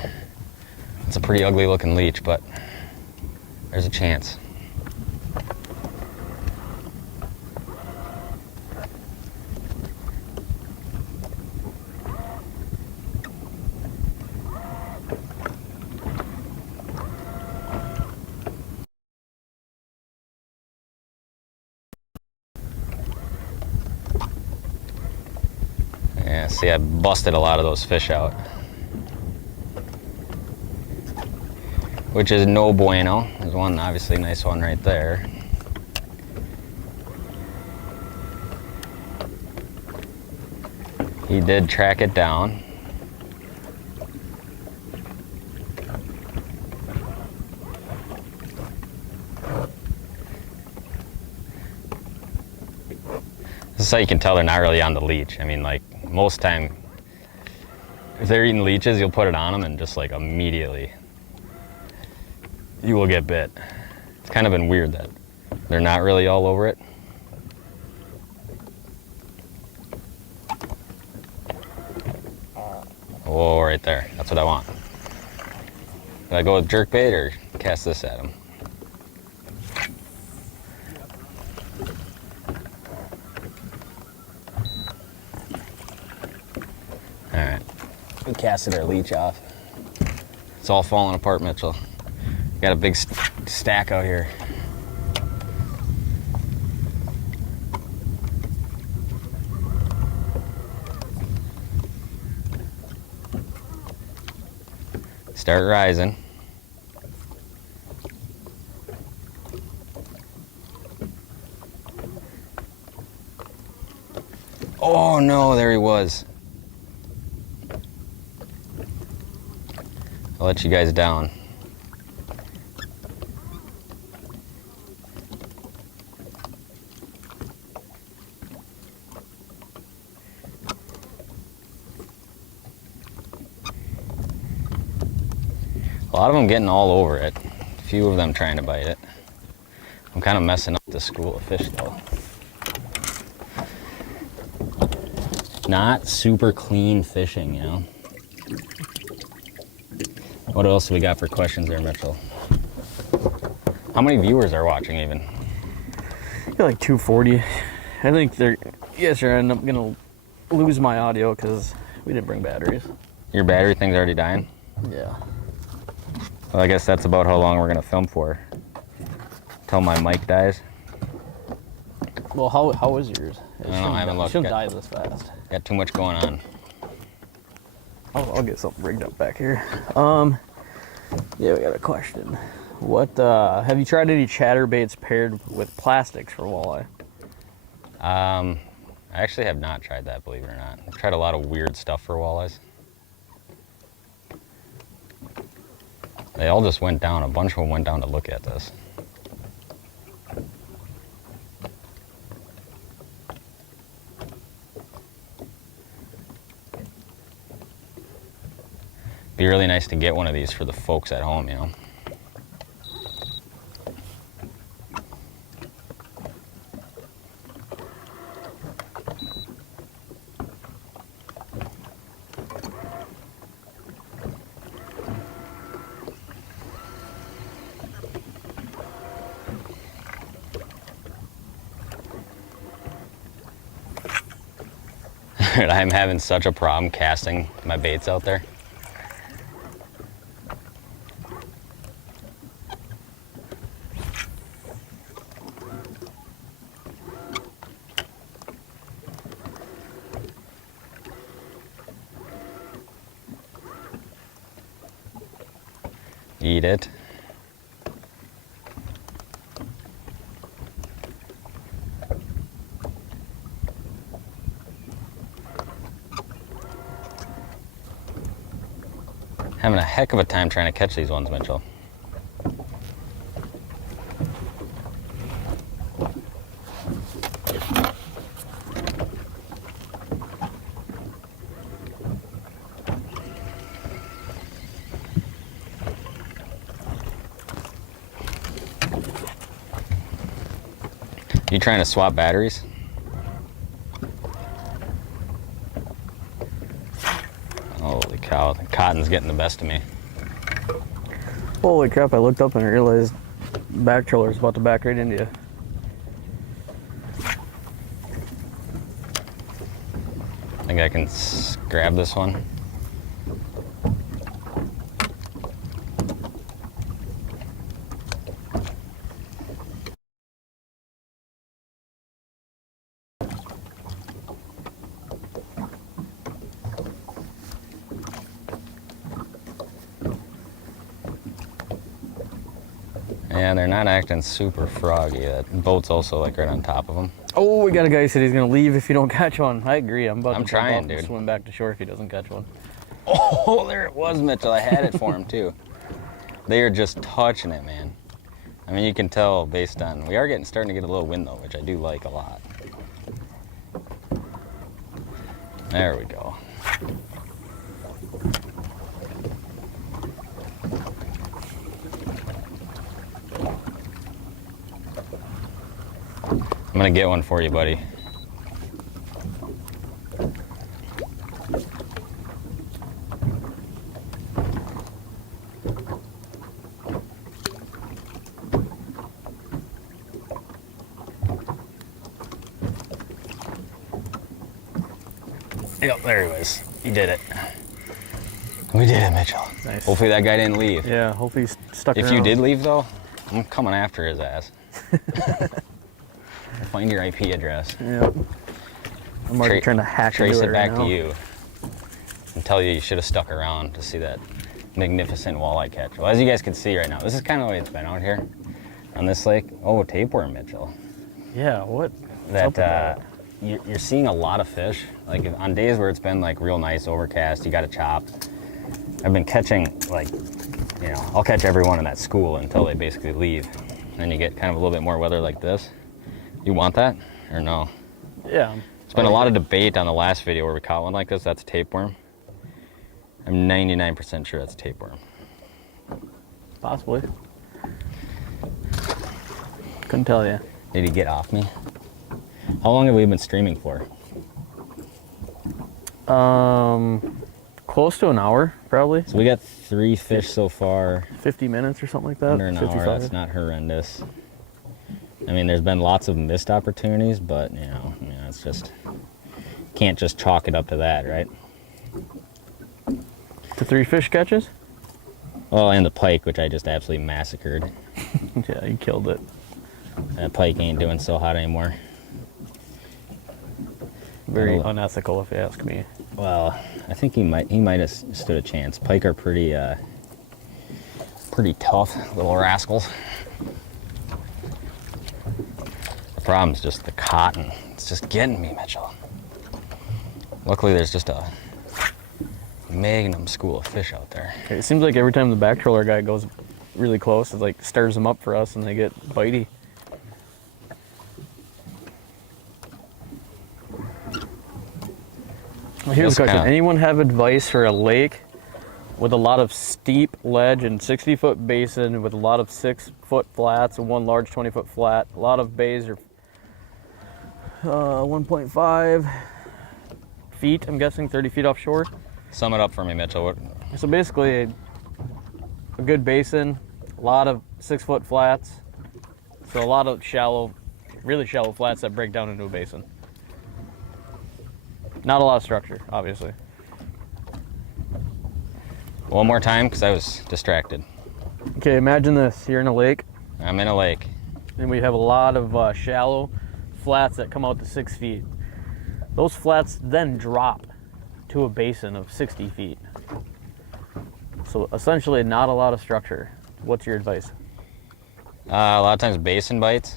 It's a pretty ugly looking leech, but there's a chance. Yeah, see, I busted a lot of those fish out, which is no bueno. There's one, obviously, nice one right there. He did track it down. This is how you can tell they're not really on the leech. I mean, like, most time, if they're eating leeches, you'll put it on them and just like immediately you will get bit. It's kind of been weird that they're not really all over it. Oh, right there. That's what I want. Do I go with jerkbait or cast this at him? Alright, we casted our leech off. It's all falling apart, Mitchell. Got a big stack out here. Start rising. Oh no, there he was. I'll let you guys down. A lot of them getting all over it. A few of them trying to bite it. I'm kind of messing up the school of fish though. Not super clean fishing, you know? What else do we got for questions there, Mitchell? How many viewers are watching even? Got like 240. I think they're, yes, you're end up gonna lose my audio because we didn't bring batteries. Your battery thing's already dying? Yeah. Well, I guess that's about how long we're gonna film for. Till my mic dies. Well, how is yours? I don't know, I haven't looked. It shouldn't die this fast. Got too much going on. I'll get something rigged up back here. Yeah, we got a question. What have you tried any chatterbaits paired with plastics for walleye? I actually have not tried that, believe it or not. I've tried a lot of weird stuff for walleyes. They all just went down. A bunch of them went down to look at this. Be really nice to get one of these for the folks at home, you know. I'm having such a problem casting my baits out there. Eat it. Having a heck of a time trying to catch these ones, Mitchell. You trying to swap batteries? Holy cow, the cotton's getting the best of me. Holy crap, I looked up and I realized back troller's about to back right into you. I think I can grab this one. Yeah, they're not acting super froggy. That boat's also like right on top of them. Oh, we got a guy who said he's gonna leave if you don't catch one. I agree. I'm about to trying, jump off dude. and swim back to shore if he doesn't catch one. Oh, there it was, Mitchell. I had it for him too. They are just touching it, man. I mean, you can tell based on, we are starting to get a little wind though, which I do like a lot. There we go. I'm gonna get one for you, buddy. Yep, there he was. He did it. We did it, Mitchell. Nice. Hopefully that guy didn't leave. Yeah, hopefully he's stuck around. If you did leave though, I'm coming after his ass. Find your IP address. Yep. I'm already trying to hack trace into it right back now. to you and tell you should have stuck around to see that magnificent walleye catch. Well, as you guys can see right now, this is kind of the way it's been out here on this lake. Oh, tapeworm, Mitchell. Yeah, what? That you're seeing a lot of fish. Like on days where it's been like real nice overcast, you got to chop. I've been catching like, you know, I'll catch everyone in that school until they basically leave. And then you get kind of a little bit more weather like this. You want that or no? Yeah. There's been a lot of debate on the last video where we caught one like this. That's a tapeworm. I'm 99% sure that's a tapeworm. Possibly. Couldn't tell you. Did he get off me? How long have we been streaming for? Close to an hour, probably. So we got 3 fish so far. 50 minutes or something like that. Under an 55. hour, that's not horrendous. I mean, there's been lots of missed opportunities, but, you know, it's just, can't just chalk it up to that, right? The 3 fish catches? Well, and the pike, which I just absolutely massacred. Yeah, you killed it. That pike ain't doing so hot anymore. Very unethical, if you ask me. Well, I think he might have stood a chance. Pike are pretty tough little rascals. The problem's just the cotton. It's just getting me, Mitchell. Luckily, there's just a magnum school of fish out there. It seems like every time the back troller guy goes really close, it like stirs them up for us and they get bitey. Well, here's a question. Anyone have advice for a lake with a lot of steep ledge and 60-foot basin with a lot of 6-foot flats and one large 20-foot flat? A lot of bays are 1.5 feet, I'm guessing, 30 feet offshore. Sum it up for me, Mitchell. So basically, a good basin, a lot of 6-foot flats, so a lot of shallow, really shallow flats that break down into a basin. Not a lot of structure, obviously. One more time, because I was distracted. Okay, imagine this. You're in a lake. I'm in a lake. And we have a lot of shallow flats that come out to 6 feet. Those flats then drop to a basin of 60 feet. So essentially not a lot of structure. What's your advice? A lot of times basin bites.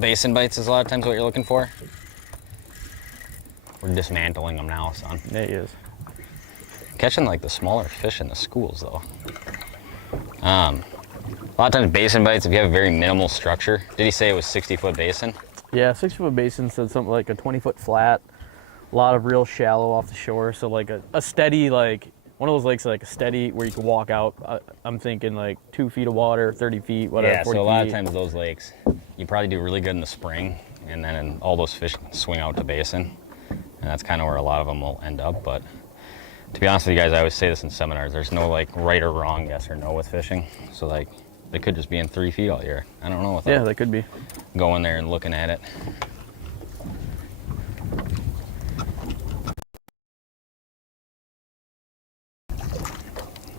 Basin bites is a lot of times what you're looking for. We're dismantling them now, son. It is. Catching like the smaller fish in the schools though. A lot of times basin bites, if you have a very minimal structure. Did he say it was 60-foot basin? Yeah, 60-foot basin said something like a 20-foot flat. A lot of real shallow off the shore. So like a steady, like one of those lakes, like a steady where you can walk out. I'm thinking like 2 feet of water, 30 feet, whatever. Yeah, 40 so a lot feet. of times those lakes, you probably do really good in the spring, and then all those fish swing out to basin. And that's kind of where a lot of them will end up. But to be honest with you guys, I always say this in seminars, there's no like right or wrong yes or no with fishing. So like they could just be in 3 feet all year. I don't know without Yeah, they could be. going there and looking at it.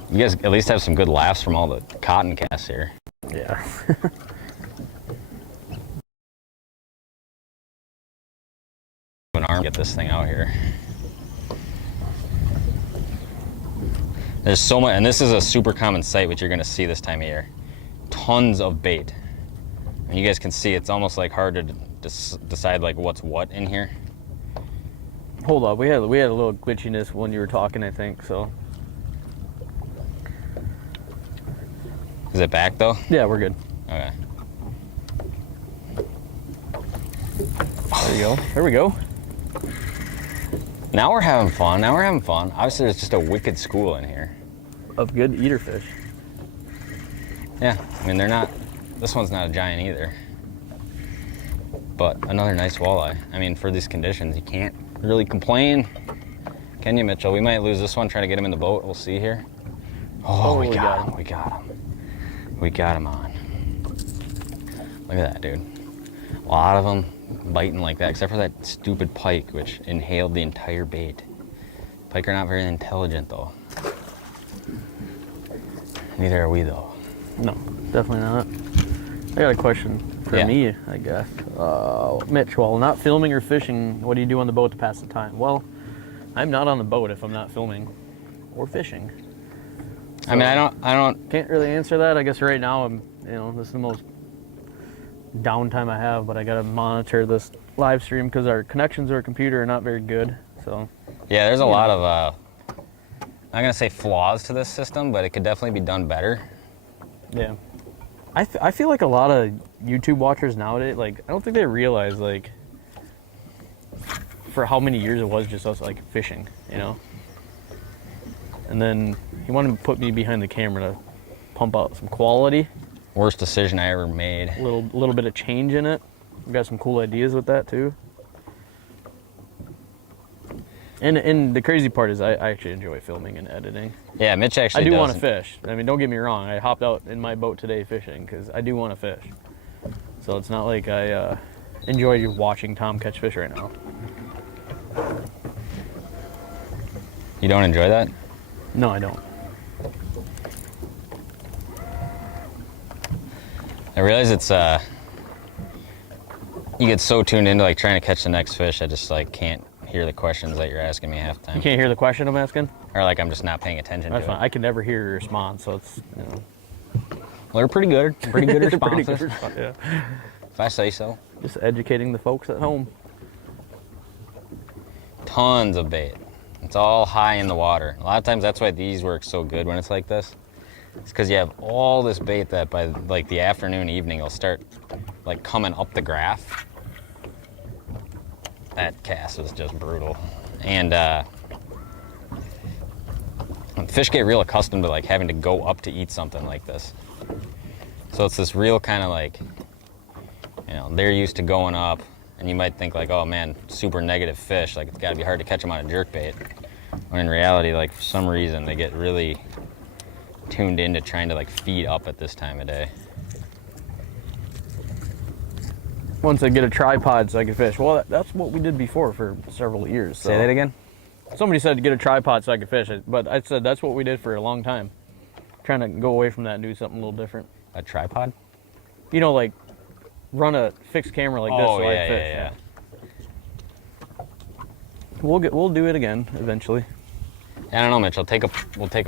You guys at least have some good laughs from all the cotton casts here. Yeah. An arm, get this thing out here. There's so much, and this is a super common sight, which you're gonna see this time of year. Tons of bait. And you guys can see it's almost like hard to decide like what's what in here. Hold up, we had a little glitchiness when you were talking, I think, so. Is it back though? Yeah, we're good. Okay. There you go. There we go. Now we're having fun. Now we're having fun. Obviously, there's just a wicked school in here. Of good eater fish. Yeah, I mean, they're not, this one's not a giant either. But another nice walleye. I mean, for these conditions, you can't really complain. Can you, Mitchell? We might lose this one trying to get him in the boat. We'll see here. Oh, we got him. We got him. We got him on. Look at that, dude. A lot of them biting like that, except for that stupid pike, which inhaled the entire bait. Pike are not very intelligent, though. Neither are we, though. No, definitely not. I got a question for me, I guess. Mitch, while not filming or fishing, what do you do on the boat to pass the time? Well, I'm not on the boat if I'm not filming or fishing. So I mean, I don't. Can't really answer that. I guess right now this is the most downtime I have, but I gotta monitor this live stream because our connections to our computer are not very good. So. Yeah, there's a lot of, I'm not gonna say flaws to this system, but it could definitely be done better. Yeah. I feel like a lot of YouTube watchers nowadays, like, I don't think they realize, like, for how many years it was just us, like, fishing, you know? And then he wanted to put me behind the camera to pump out some quality. Worst decision I ever made. A little bit of change in it. We've got some cool ideas with that too. And the crazy part is I actually enjoy filming and editing. Yeah, Mitch actually I do does. want to fish. I mean, don't get me wrong. I hopped out in my boat today fishing because I do want to fish. So it's not like I enjoy watching Tom catch fish right now. You don't enjoy that? No, I don't. I realize it's you get so tuned into like trying to catch the next fish, I just like can't hear the questions that you're asking me half the time. You can't hear the question I'm asking? Or like I'm just not paying attention That's to fine. it. I can never hear your response, so it's, you know. Well, they're pretty good. Pretty good Pretty responses. good response, yeah. If I say so. Just educating the folks at home. Tons of bait. It's all high in the water. A lot of times that's why these work so good when it's like this. It's because you have all this bait that by like the afternoon, evening, it'll start like coming up the graph. That cast was just brutal. And fish get real accustomed to like having to go up to eat something like this. So it's this real kind of like, you know, they're used to going up, and you might think like, oh man, super negative fish, like it's gotta be hard to catch them on a jerkbait. When in reality, like for some reason, they get really tuned into trying to like feed up at this time of day. Once I get a tripod so I can fish. Well, that's what we did before for several years. So. Say that again? Somebody said to get a tripod so I could fish it, but I said that's what we did for a long time. Trying to go away from that and do something a little different. A tripod? You know, like run a fixed camera like this so I can fish. Yeah. We'll do it again eventually. I don't know, Mitch. We'll take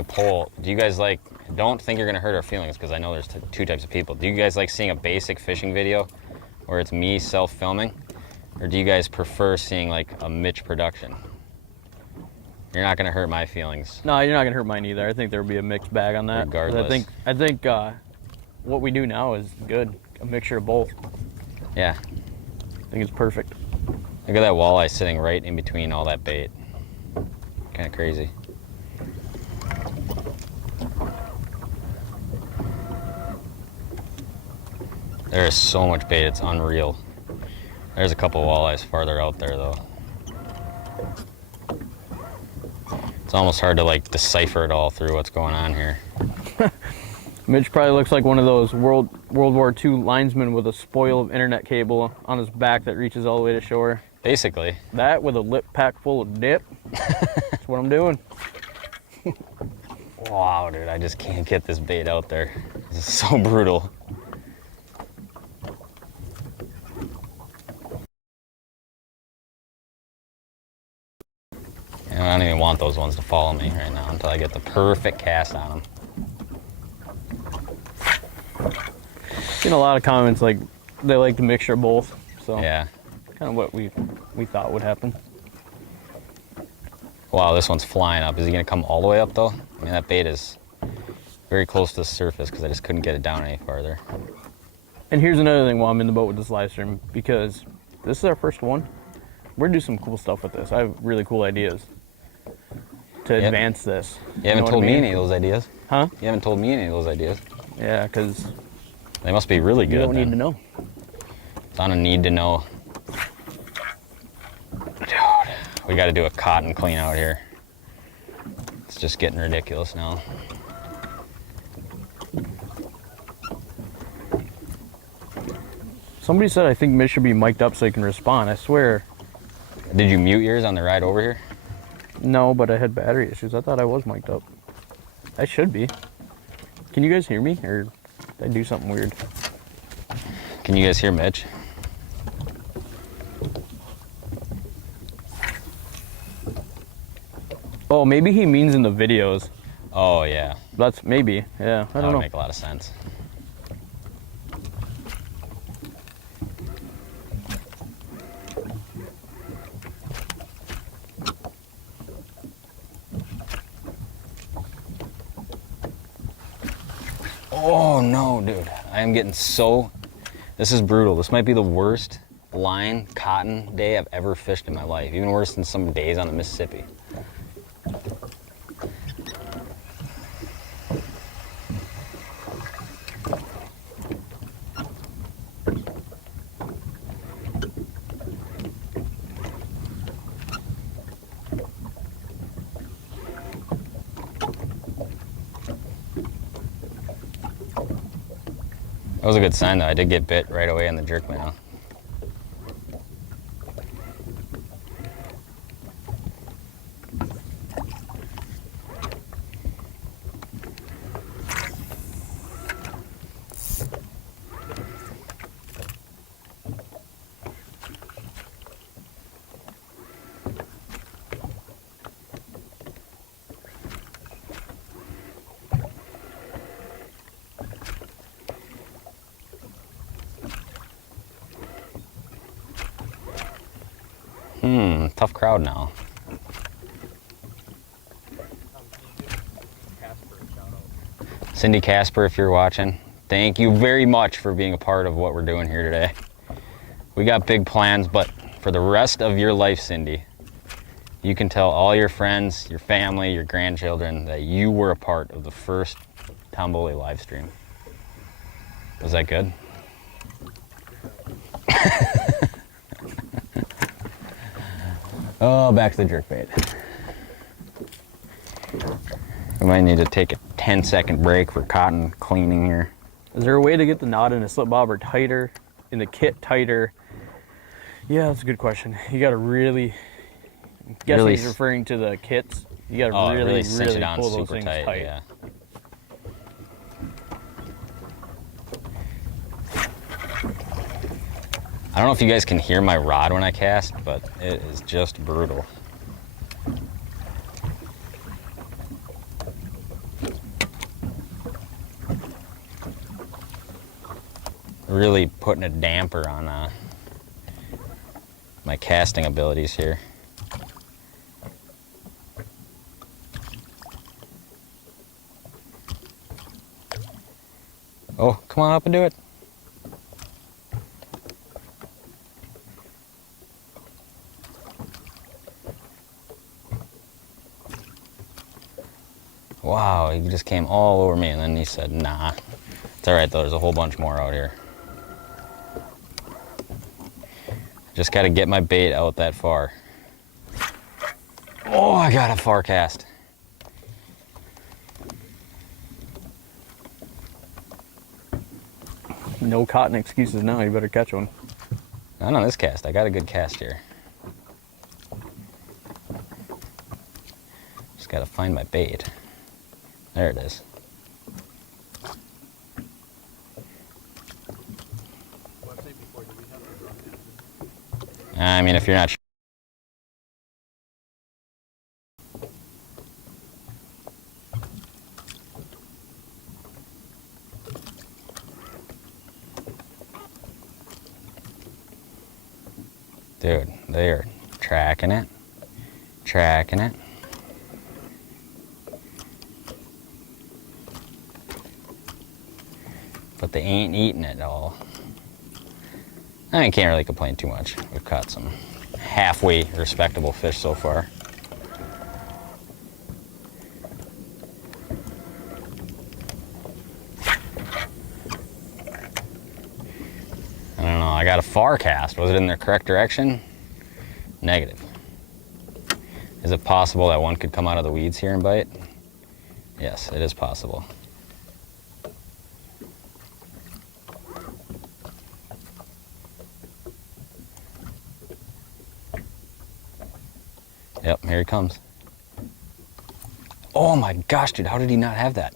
a poll. Do you guys like? Don't think you're gonna hurt our feelings because I know there's two types of people. Do you guys like seeing a basic fishing video, where it's me self-filming, or do you guys prefer seeing like a Mitch production? You're not gonna hurt my feelings. No, you're not gonna hurt mine either. I think there'll be a mixed bag on that. Regardless. I think what we do now is good. A mixture of both. Yeah. I think it's perfect. Look at that walleye sitting right in between all that bait. Kind of crazy. There is so much bait, it's unreal. There's a couple walleyes farther out there though. It's almost hard to like decipher it all through what's going on here. Mitch probably looks like one of those World War II linesmen with a spoil of internet cable on his back that reaches all the way to shore. Basically. That with a lip pack full of dip. That's what I'm doing. Wow, dude, I just can't get this bait out there. This is so brutal. And I don't even want those ones to follow me right now until I get the perfect cast on them. Seen a lot of comments like they like the mixture of both. So Yeah. kind of what we thought would happen. Wow, this one's flying up. Is he gonna come all the way up though? I mean, that bait is very close to the surface because I just couldn't get it down any farther. And here's another thing while I'm in the boat with this live stream, because this is our first one. We're gonna do some cool stuff with this. I have really cool ideas to advance this. You haven't told me any of those ideas. Huh? You haven't told me any of those ideas. Yeah, because They must be really good. you don't then. need to know. It's on a need to know. Dude, we got to do a cotton clean out here. It's just getting ridiculous now. Somebody said I think Mitch should be mic'd up so he can respond. I swear. Did you mute yours on the ride over here? No, but I had battery issues. I thought I was mic'd up. I should be. Can you guys hear me, or did I do something weird? Can you guys hear Mitch? Oh, maybe he means in the videos. Oh yeah, That's maybe. Yeah, I that don't would know. make a lot of sense. Oh no, dude. I am getting so... This is brutal. This might be the worst line cotton day I've ever fished in my life. Even worse than some days on the Mississippi. That was a good sign though. I did get bit right away in the jerk minnow. Tough crowd now. Cindy Casper, if you're watching, thank you very much for being a part of what we're doing here today. We got big plans, but for the rest of your life, Cindy, you can tell all your friends, your family, your grandchildren that you were a part of the first Tom Boley live stream. Was that good? Oh, back to the jerkbait. We might need to take a 10-second break for cotton cleaning here. Is there a way to get the knot in a slip bobber tighter, in the kit tighter? Yeah, that's a good question. You gotta really, I'm guessing he's referring to the kits. You gotta really cinch it on pull those super things tight. Yeah. I don't know if you guys can hear my rod when I cast, but it is just brutal. Really putting a damper on my casting abilities here. Oh, come on up and do it. Wow, he just came all over me and then he said, nah. It's all right though, there's a whole bunch more out here. Just gotta get my bait out that far. Oh, I got a far cast. No cotton excuses now, you better catch one. Not on this cast, I got a good cast here. Just gotta find my bait. There it is. I mean, if you're not sure. Dude, they are tracking it, tracking it. But they ain't eating it all. I can't really complain too much. We've caught some halfway respectable fish so far. I don't know, I got a far cast. Was it in the correct direction? Negative. Is it possible that one could come out of the weeds here and bite? Yes, it is possible. Yep, here he comes. Oh my gosh, dude, how did he not have that?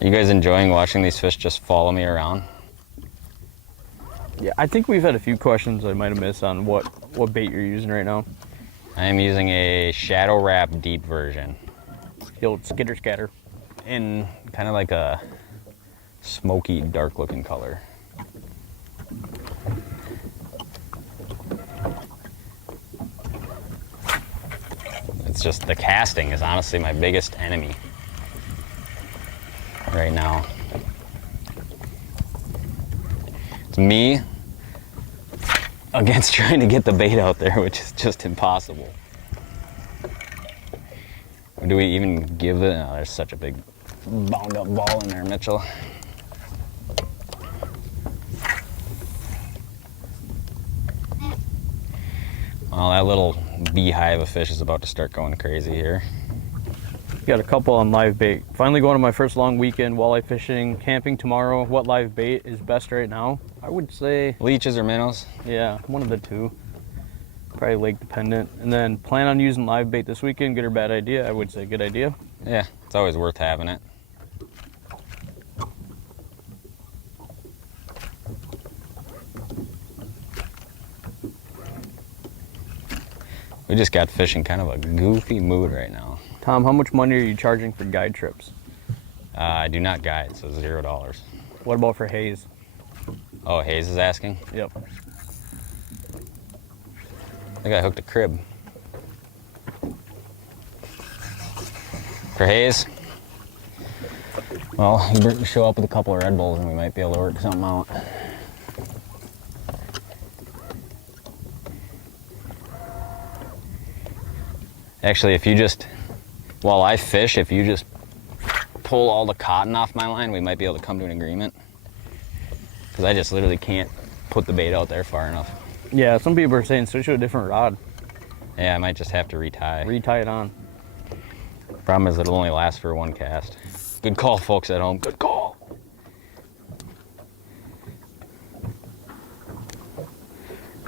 Are you guys enjoying watching these fish just follow me around? Yeah, I think we've had a few questions I might have missed on what bait you're using right now. I am using a Shadow Wrap deep version. The old skitter scatter. In kind of like a smoky, dark looking color. It's just, the casting is honestly my biggest enemy right now. It's me against trying to get the bait out there, which is just impossible. Do we even give it? Oh, there's such a big bound up ball in there, Mitchell. Well, that little beehive of fish is about to start going crazy here. Got a couple on live bait. Finally going on my first long weekend walleye fishing, camping tomorrow. What live bait is best right now? I would say Leeches or minnows? yeah, one of the two. Probably lake dependent. And then plan on using live bait this weekend. Good or bad idea? I would say good idea. Yeah, it's always worth having it. We just got fishing kind of a goofy mood right now. Tom, how much money are you charging for guide trips? I do not guide, so $0. What about for Hayes? Oh, Hayes is asking? Yep. I think I hooked a crib. For Hayes? Well, you show up with a couple of Red Bulls and we might be able to work something out. Actually, if you just, while I fish, if you just pull all the cotton off my line, we might be able to come to an agreement. Because I just literally can't put the bait out there far enough. Yeah, some people are saying switch to a different rod. Yeah, I might just have to retie. Retie it on. Problem is it'll only last for one cast. Good call, folks at home. Good call.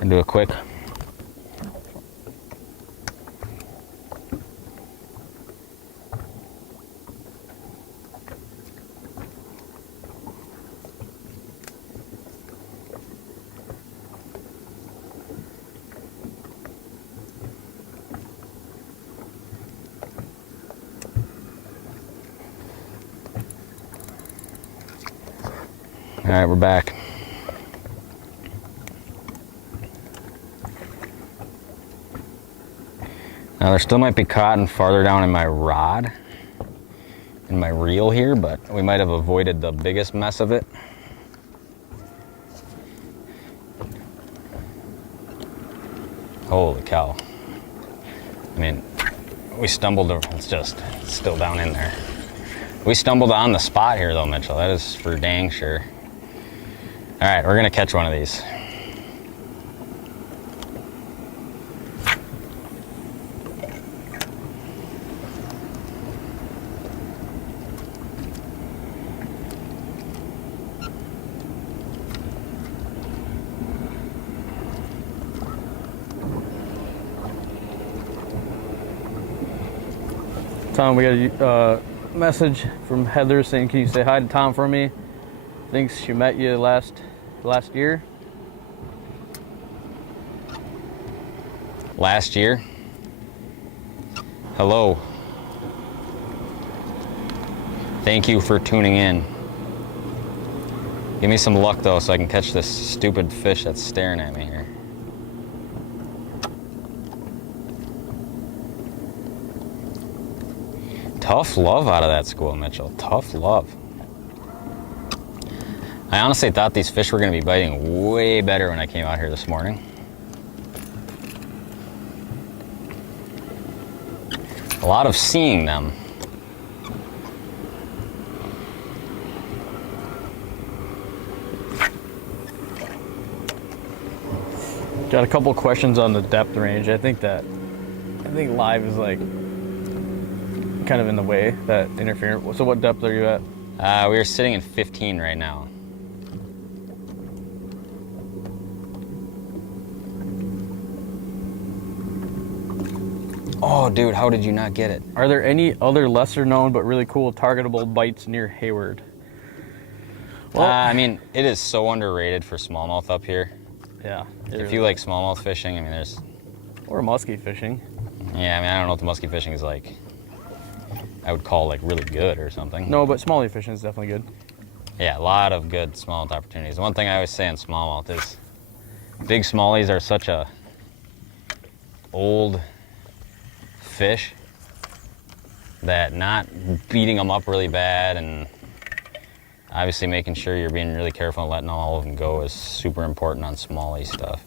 And do a quick. All right, we're back. Now there still might be cotton farther down in my rod, in my reel here, but we might have avoided the biggest mess of it. Holy cow. I mean, we stumbled, it's still down in there. We stumbled on the spot here though, Mitchell. That is for dang sure. All right, we're gonna catch one of these. Tom, we got a message from Heather saying, can you say hi to Tom for me? Thinks she met you last year. Last year? Hello. Thank you for tuning in. Give me some luck though so I can catch this stupid fish that's staring at me here. Tough love out of that school, Mitchell. Tough love. I honestly thought these fish were going to be biting way better when I came out here this morning. A lot of seeing them. Got a couple questions on the depth range. I think live is like kind of in the way, that interference. So what depth are you at? We are sitting in 15 right now. Oh, dude, how did you not get it? Are there any other lesser known but really cool targetable bites near Hayward? Well, I mean, it is so underrated for smallmouth up here. Yeah. If you like smallmouth fishing, I mean, there's... Or muskie fishing. Yeah, I mean, I don't know what the muskie fishing is like. I would call like really good or something. No, but smallie fishing is definitely good. Yeah, a lot of good smallmouth opportunities. The one thing I always say on smallmouth is big smallies are such a old fish that not beating them up really bad and obviously making sure you're being really careful and letting all of them go is super important on smallie stuff.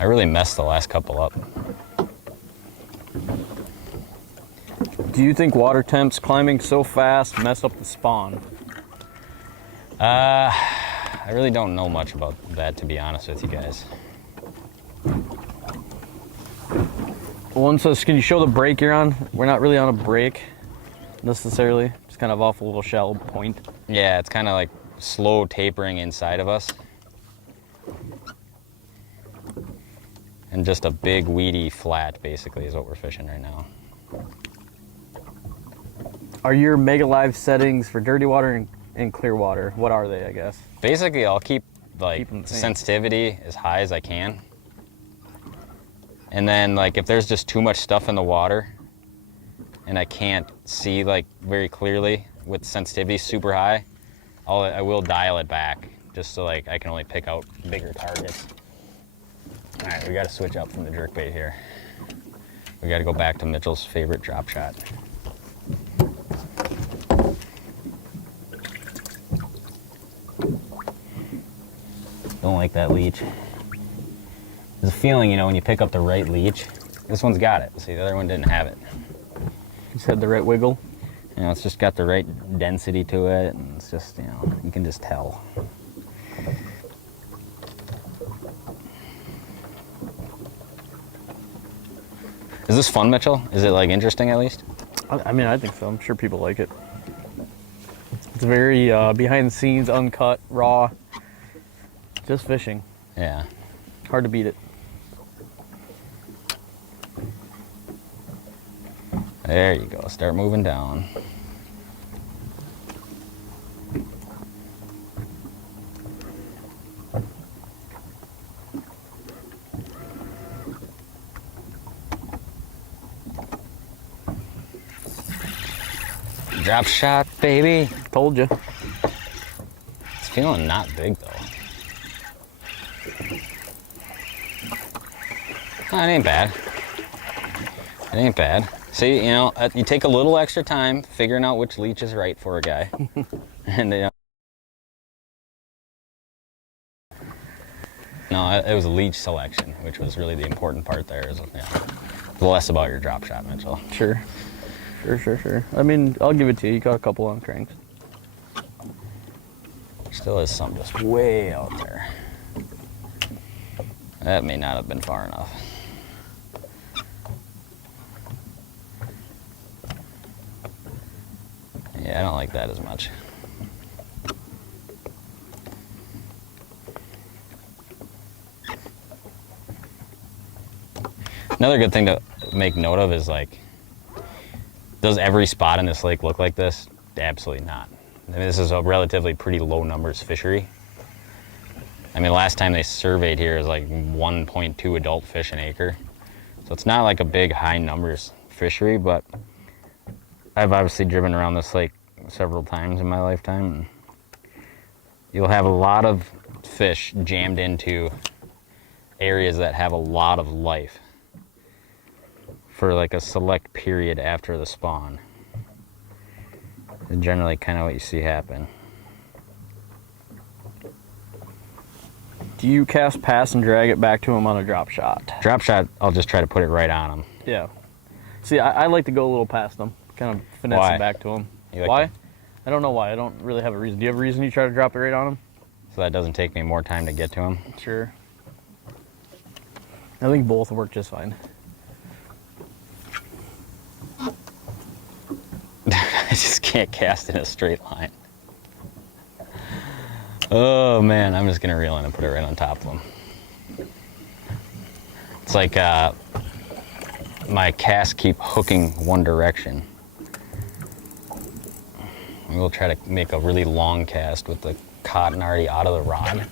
I really messed the last couple up. Do you think water temps climbing so fast mess up the spawn? I really don't know much about that, to be honest with you guys. One says, can you show the break you're on? We're not really on a break necessarily. Just kind of off a little shallow point. Yeah, it's kind of like slow tapering inside of us. And just a big weedy flat, basically, is what we're fishing right now. Are your Mega Live settings for dirty water and clear water? What are they, I guess? Basically, I'll keep like them the same. sensitivity as high as I can. And then like if there's just too much stuff in the water and I can't see like very clearly with sensitivity super high, I will dial it back just so like I can only pick out bigger targets. All right, we got to switch up from the jerkbait here. We got to go back to Mitchell's favorite drop shot. Don't like that leech. There's a feeling, you know, when you pick up the right leech, this one's got it. See, the other one didn't have it. Just had the right wiggle. You know, it's just got the right density to it, and it's just, you know, you can just tell. Is this fun, Mitchell? Is it like interesting at least? I mean, I think so. I'm sure people like it. It's very behind the scenes, uncut, raw. Just fishing. Yeah. Hard to beat it. There you go. Start moving down. Drop shot, baby. Told you. It's feeling not big though. Oh, it ain't bad. It ain't bad. See, you know, you take a little extra time figuring out which leech is right for a guy. And you know, no, it was a leech selection, which was really the important part there. Is, you know, less about your drop shot, Mitchell. Sure. Sure. I mean, I'll give it to you. You got a couple on cranks. Still is some just way out there. That may not have been far enough. Yeah, I don't like that as much. Another good thing to make note of is like, does every spot in this lake look like this? Absolutely not. I mean, this is a relatively pretty low numbers fishery. I mean, last time they surveyed here is like 1.2 adult fish an acre. So it's not like a big high numbers fishery, but I've obviously driven around this lake several times in my lifetime. And you'll have a lot of fish jammed into areas that have a lot of life for like a select period after the spawn. It's generally kind of what you see happen. Do you cast past and drag it back to him on a drop shot? Drop shot, I'll just try to put it right on him. Yeah. See, I like to go a little past them, kind of finesse Why? it back to him. Like why? I don't know why. I don't really have a reason. Do you have a reason you try to drop it right on him? So that doesn't take me more time to get to him? Sure. I think both work just fine. I just can't cast in a straight line. Oh man, I'm just gonna reel in and put it right on top of him. It's like my casts keep hooking one direction. We'll try to make a really long cast with the cotton already out of the rod.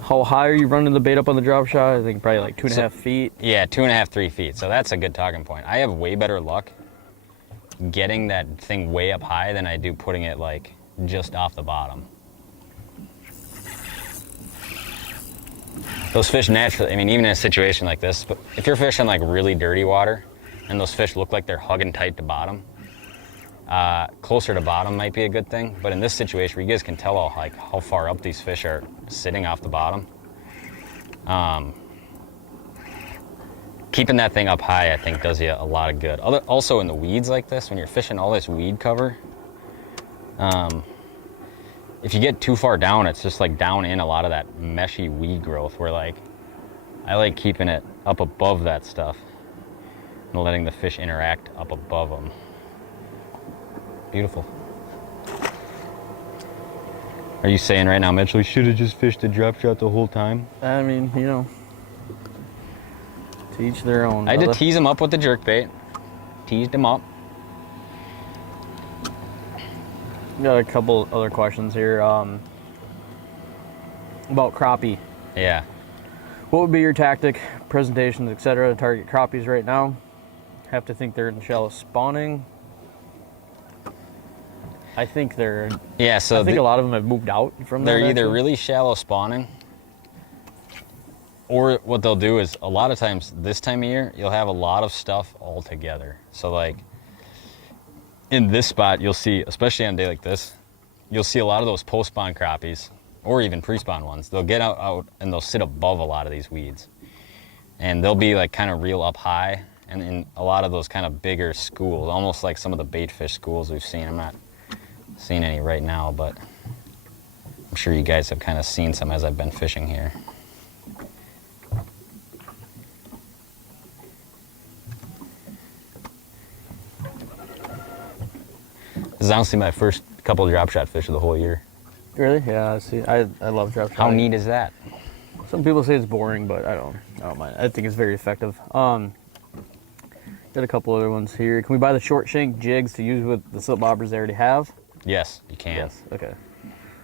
How high are you running the bait up on the drop shot? I think probably like 2.5 feet. Yeah, 2.5, 3 feet. So that's a good talking point. I have way better luck getting that thing way up high than I do putting it like just off the bottom. Those fish naturally, I mean, even in a situation like this, but if you're fishing like really dirty water and those fish look like they're hugging tight to bottom, closer to bottom might be a good thing. But in this situation where you guys can tell how far up these fish are sitting off the bottom, keeping that thing up high, I think, does you a lot of good. Also in the weeds like this, when you're fishing all this weed cover, if you get too far down, it's just like down in a lot of that meshy weed growth where like, I like keeping it up above that stuff and letting the fish interact up above them. Beautiful. Are you saying right now, Mitch, we should have just fished the drop shot the whole time? I mean, you know, to each their own. I had to tease him up with the jerk bait. Teased him up. Got a couple other questions here about crappie. Yeah. What would be your tactic, presentations, etc. to target crappies right now? Have to think they're in shallow spawning. I think they're. Yeah, so I think a lot of them have moved out from there. They're either really shallow spawning, or what they'll do is a lot of times this time of year you'll have a lot of stuff all together. So like in this spot you'll see, especially on a day like this, you'll see a lot of those post-spawn crappies, or even pre-spawn ones. They'll get out and they'll sit above a lot of these weeds, and they'll be like kind of real up high, and in a lot of those kind of bigger schools, almost like some of the bait fish schools we've seen. I'm not seeing any right now, but I'm sure you guys have kind of seen some as I've been fishing here. This is honestly my first couple drop shot fish of the whole year. Really? Yeah. See, I love drop shot. How neat is that? Some people say it's boring, but I don't mind. I think it's very effective. Got a couple other ones here. Can we buy the short shank jigs to use with the slip bobbers they already have? Yes, you can. Yes. Okay.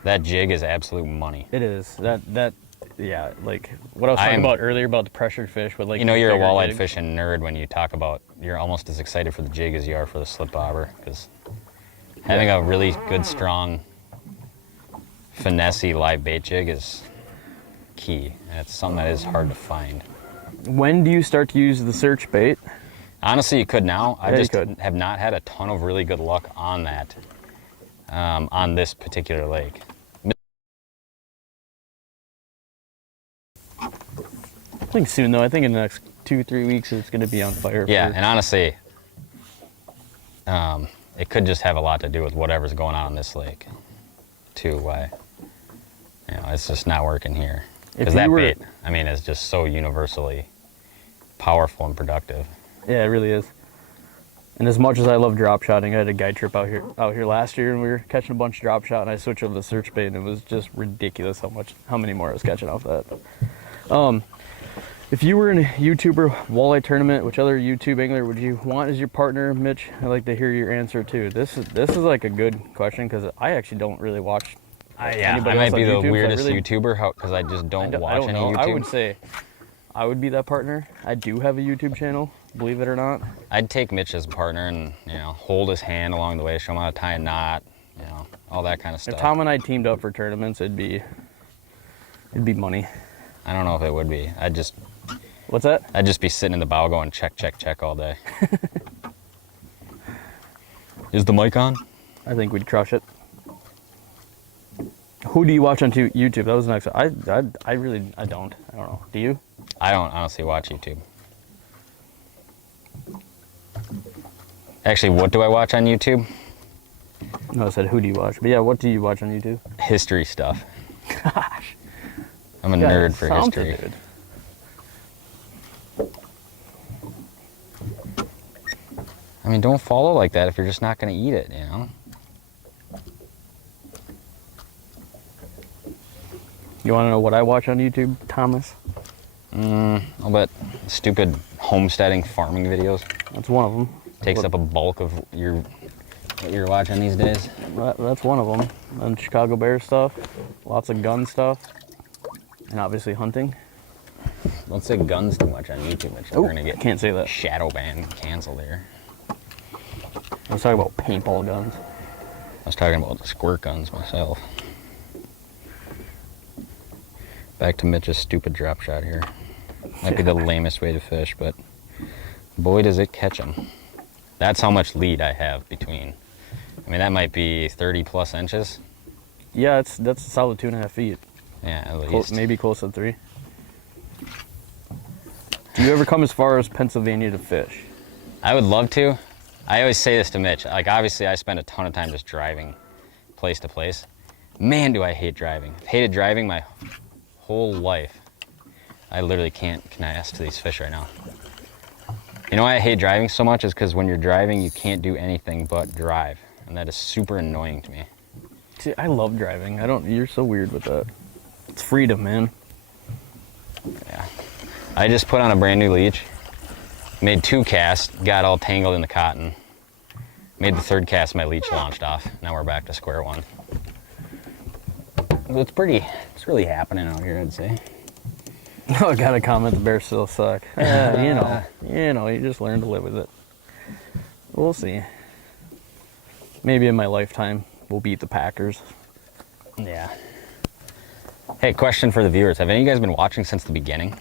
That jig is absolute money. It is. Yeah, like what I was talking about earlier about the pressured fish with like. You know, you're a walleye jigs. fishing nerd when you talk about, you're almost as excited for the jig as you are for the slip bobber, because having a really good, strong, finessey live bait jig is key, and it's something that is hard to find. When do you start to use the search bait? Honestly, you could now. I just could. have not had a ton of really good luck on that, on this particular lake. I think soon though. I think in the next 2-3 weeks it's going to be on fire. Yeah, and honestly, it could just have a lot to do with whatever's going on in this lake, too. Why, you know, it's just not working here. Because that bait, I mean, is just so universally powerful and productive. Yeah, it really is. And as much as I love drop shotting, I had a guide trip out here last year, and we were catching a bunch of drop shot, and I switched over to the search bait, and it was just ridiculous how many more I was catching off that. If you were in a YouTuber walleye tournament, which other YouTube angler would you want as your partner, Mitch? I'd like to hear your answer too. This is like a good question because I actually don't really watch. Yeah, I might be the weirdest YouTuber because I just don't watch any YouTube. I would say I would be that partner. I do have a YouTube channel, believe it or not. I'd take Mitch as a partner and, you know, hold his hand along the way, show him how to tie a knot, you know, all that kind of stuff. If Tom and I teamed up for tournaments, it'd be money. I don't know if it would be. What's that? I'd just be sitting in the bow going check, check, check all day. Is the mic on? I think we'd crush it. Who do you watch on YouTube? That was the next one. I don't know. Do you? I don't honestly watch YouTube. Actually, what do I watch on YouTube? No, I said who do you watch? But yeah, what do you watch on YouTube? History stuff. Gosh. I'm a nerd for history. Dude. I mean, don't follow like that if you're just not going to eat it, you know? You want to know what I watch on YouTube, Thomas? I'll bet stupid homesteading farming videos. That's one of them. Takes up a bulk of what you're watching these days. That's one of them. And Chicago Bears stuff, lots of gun stuff, and obviously hunting. Don't say guns too much on YouTube. We're going to get can't say that. Shadow banned, canceled here. I was talking about paintball guns. I was talking about the squirt guns myself. Back to Mitch's stupid drop shot here. Might be the lamest way to fish, but boy does it catch him. That's how much lead I have between. I mean, that might be 30 plus inches. Yeah, that's a solid 2.5 feet. Yeah, at least. Maybe close to 3. Do you ever come as far as Pennsylvania to fish? I would love to. I always say this to Mitch. Like, obviously, I spend a ton of time just driving place to place. Man, do I hate driving. I've hated driving my whole life. I literally can't connect to these fish right now. You know why I hate driving so much is because when you're driving, you can't do anything but drive. And that is super annoying to me. See, I love driving. You're so weird with that. It's freedom, man. Yeah. I just put on a brand new leech, made 2 casts, got all tangled in the cotton. Made the 3rd cast, my leech launched off. Now we're back to square one. It's really happening out here, I'd say. Oh, I got a comment, the Bears still suck. You just learn to live with it. We'll see. Maybe in my lifetime, we'll beat the Packers. Yeah. Hey, question for the viewers. Have any of you guys been watching since the beginning?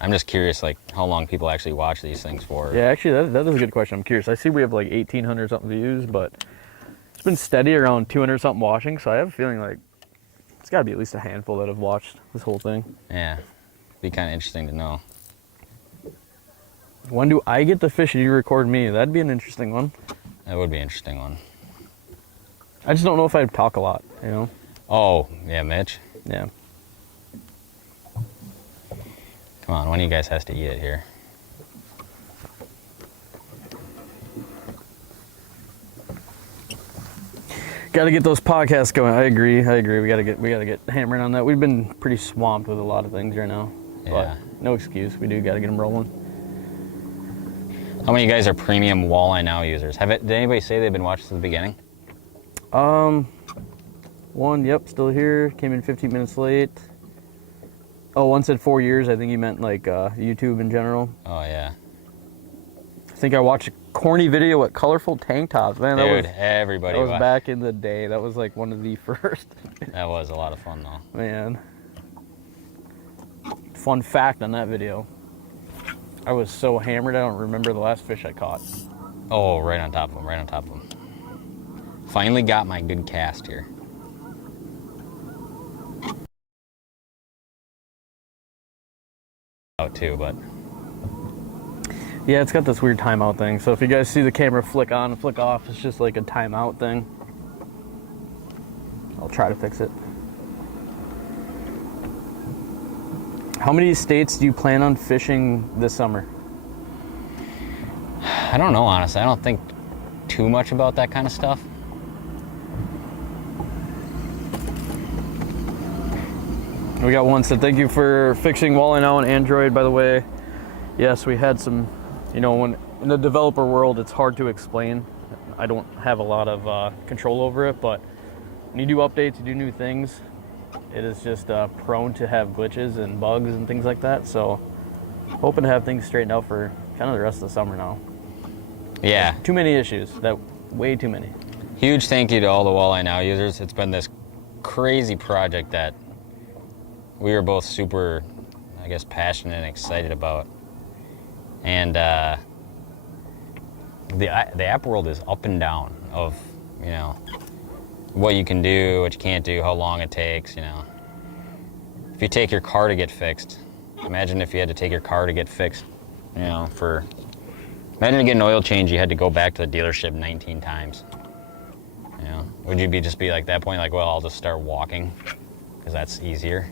I'm just curious, like, how long people actually watch these things for. Yeah, actually, that is a good question. I'm curious. I see we have like 1,800 something views, but it's been steady around 200 something watching, so I have a feeling like it's got to be at least a handful that have watched this whole thing. Yeah. Be kind of interesting to know. When do I get to fish and you record me? That'd be an interesting one. That would be an interesting one. I just don't know if I'd talk a lot, you know? Oh, yeah, Mitch. Yeah. Come on, one of you guys has to eat it here. Got to get those podcasts going. I agree. We got to get hammering on that. We've been pretty swamped with a lot of things right now. Yeah. But no excuse. We do got to get them rolling. How many of you guys are premium Walleye Now users? Did anybody say they've been watching since the beginning? One, yep, still here. Came in 15 minutes late. Oh, one said 4 years. I think he meant like YouTube in general. Oh, yeah. I think I watched a corny video with colorful tank tops. Man, Dude, everybody that was back in the day. That was like one of the first. That was a lot of fun, though. Man. Fun fact on that video. I was so hammered, I don't remember the last fish I caught. Oh, right on top of him, Finally got my good cast here. Out too, but yeah, it's got this weird timeout thing. So if you guys see the camera flick on and flick off, it's just like a timeout thing. I'll try to fix it. How many states do you plan on fishing this summer? I don't know, honestly. I don't think too much about that kind of stuff. We got one said, thank you for fixing Walleye Now on Android, by the way. Yes, we had some, when in the developer world, it's hard to explain. I don't have a lot of control over it, but when you do updates, you do new things, it is just prone to have glitches and bugs and things like that. So hoping to have things straightened out for kind of the rest of the summer now. Yeah. Too many issues, way too many. Huge thank you to all the Walleye Now users. It's been this crazy project that we were both super, passionate and excited about. And the app world is up and down of, what you can do, what you can't do, how long it takes, If you take your car to get fixed, imagine if you had to take your car to get fixed, imagine to get an oil change, you had to go back to the dealership 19 times. Would you just be like that point, like, well, I'll just start walking because that's easier?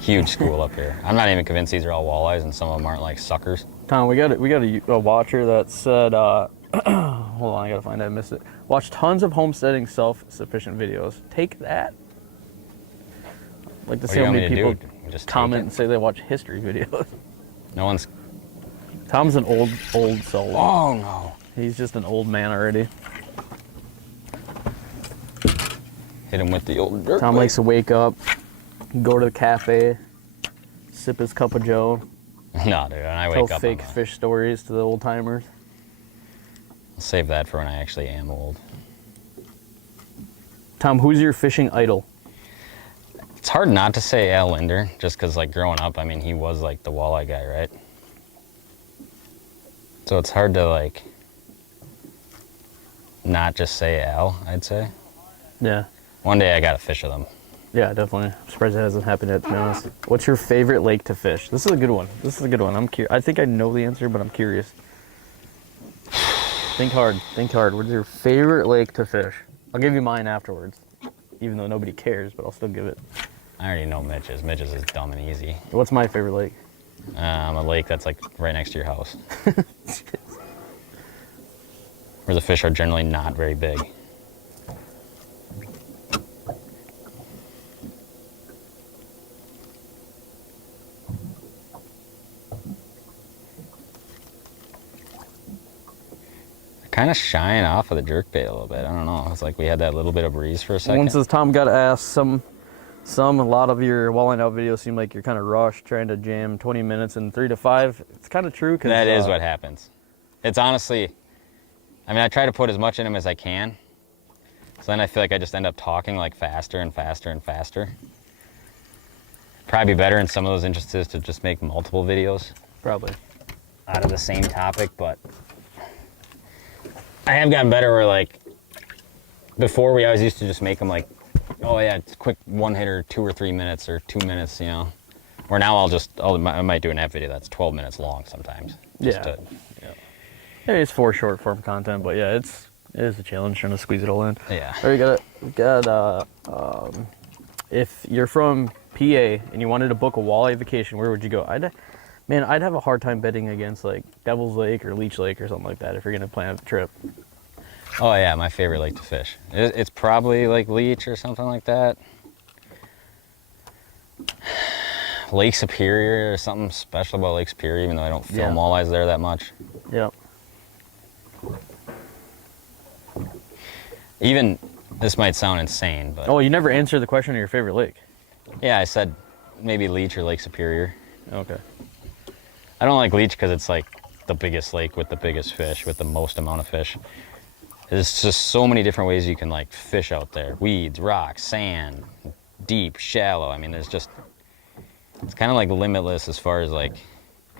Huge school up here. I'm not even convinced these are all walleyes and some of them aren't like suckers. Tom, we got a watcher that said, hold on, I gotta find it, I missed it. Watch tons of homesteading self-sufficient videos. Take that. I'd like to see how many people just comment and say they watch history videos. No one's... Tom's an old soul. Oh, no. He's just an old man already. Hit him with the old dirt. Tom likes to wake up, go to the cafe, sip his cup of joe. No, dude, when I wake tell up, fake fish stories to the old timers. I'll save that for when I actually am old. Tom, who's your fishing idol? It's hard not to say Al Linder, just because, growing up, he was, the walleye guy, right? So it's hard to, not just say Al, I'd say. Yeah. One day I got to fish with him. Yeah, definitely. I'm surprised it hasn't happened yet, to be honest. What's your favorite lake to fish? This is a good one. I'm curious. I think I know the answer, but I'm curious. Think hard. What's your favorite lake to fish? I'll give you mine afterwards, even though nobody cares, but I'll still give it. I already know Mitch's. Mitch's is dumb and easy. What's my favorite lake? A lake that's like right next to your house. Where the fish are generally not very big. Kind of shying off of the jerkbait a little bit. I don't know. It's like we had that little bit of breeze for a second. Once as Tom got asked, a lot of your Walleye Now videos seem like you're kind of rushed, trying to jam 20 minutes in 3 to 5. It's kind of true. That is what happens. It's honestly, I mean, I try to put as much in them as I can. So then I feel like I just end up talking like faster and faster and faster. Probably be better in some of those instances to just make multiple videos. Probably. Out of the same topic, but I have gotten better where like, before we always used to just make them like, oh yeah, it's quick one hitter, 2 or 3 minutes or 2 minutes, you know. Where now I might do an app video that's 12 minutes long sometimes. Yeah. It's for short form content, but yeah, it is a challenge trying to squeeze it all in. Yeah. Or we got if you're from PA and you wanted to book a walleye vacation, where would you go? I'd have a hard time betting against like Devil's Lake or Leech Lake or something like that if you're gonna plan a trip. Oh yeah, my favorite lake to fish. It's probably like Leech or something like that. Lake Superior, or something special about Lake Superior, even though I don't film walleyes there that much. Yeah. Even, this might sound insane, but... Oh, you never answered the question of your favorite lake. Yeah, I said maybe Leech or Lake Superior. Okay. I don't like Leech because it's like the biggest lake with the biggest fish, with the most amount of fish. There's just so many different ways you can like fish out there. Weeds, rocks, sand, deep, shallow. I mean, there's just, it's kind of like limitless as far as like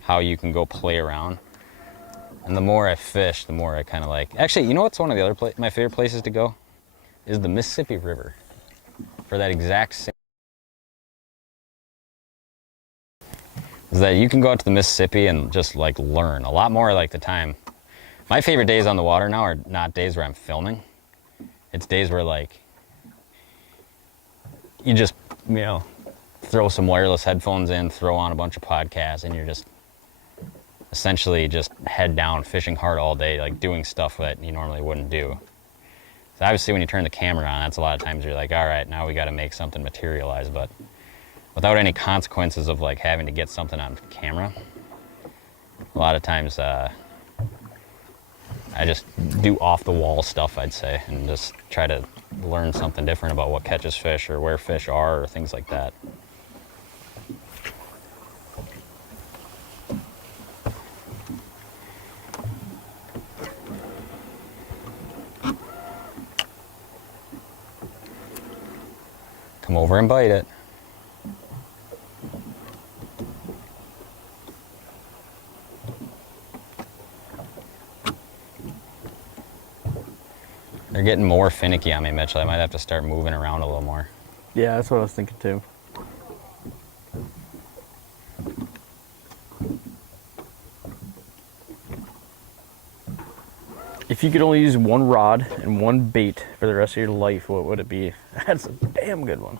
how you can go play around. And the more I fish, the more I kind of like, actually, you know what's one of the other my favorite places to go? Is the Mississippi River. For that exact same, is that you can go out to the Mississippi and just like learn a lot more like the time. My favorite days on the water now are not days where I'm filming. It's days where like, you just, you know, throw some wireless headphones in, throw on a bunch of podcasts, and you're just essentially just head down fishing hard all day, like doing stuff that you normally wouldn't do. So obviously when you turn the camera on, that's a lot of times you're like, all right, now we got to make something materialize, but without any consequences of like having to get something on camera, a lot of times I just do off the wall stuff, I'd say, and just try to learn something different about what catches fish or where fish are or things like that. Come over and bite it. They're getting more finicky on me, Mitchell. I might have to start moving around a little more. Yeah, that's what I was thinking too. If you could only use one rod and one bait for the rest of your life, what would it be? That's a damn good one.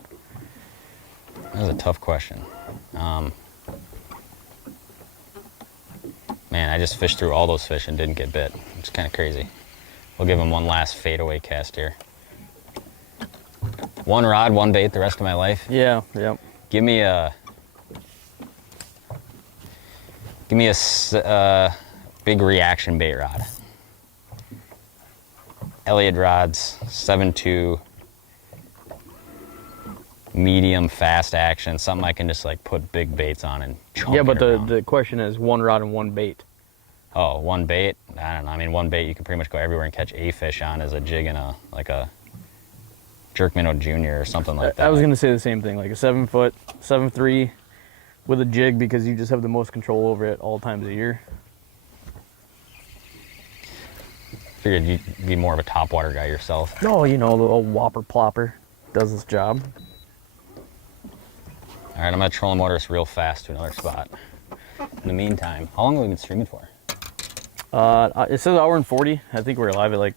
That was a tough question. Man, I just fished through all those fish and didn't get bit. It's kind of crazy. We'll give them one last fadeaway cast here. One rod, one bait the rest of my life. Yeah, yep. Give me a big reaction bait rod. Elliott rods, 7.2, medium, fast action, something I can just like put big baits on and chunk Yeah, but it around. the question is one rod and one bait. Oh, one bait? I don't know. I mean, one bait you can pretty much go everywhere and catch a fish on as a jig and a jerk minnow junior or something like that. I was gonna say the same thing, like a 7-foot, 7.3 with a jig, because you just have the most control over it all times of year. Figured you'd be more of a topwater guy yourself. No, you know, the old whopper plopper does this job. All right, I'm gonna troll and motor us real fast to another spot. In the meantime, how long have we been streaming for? It says 1 hour and 40. I think we're live at like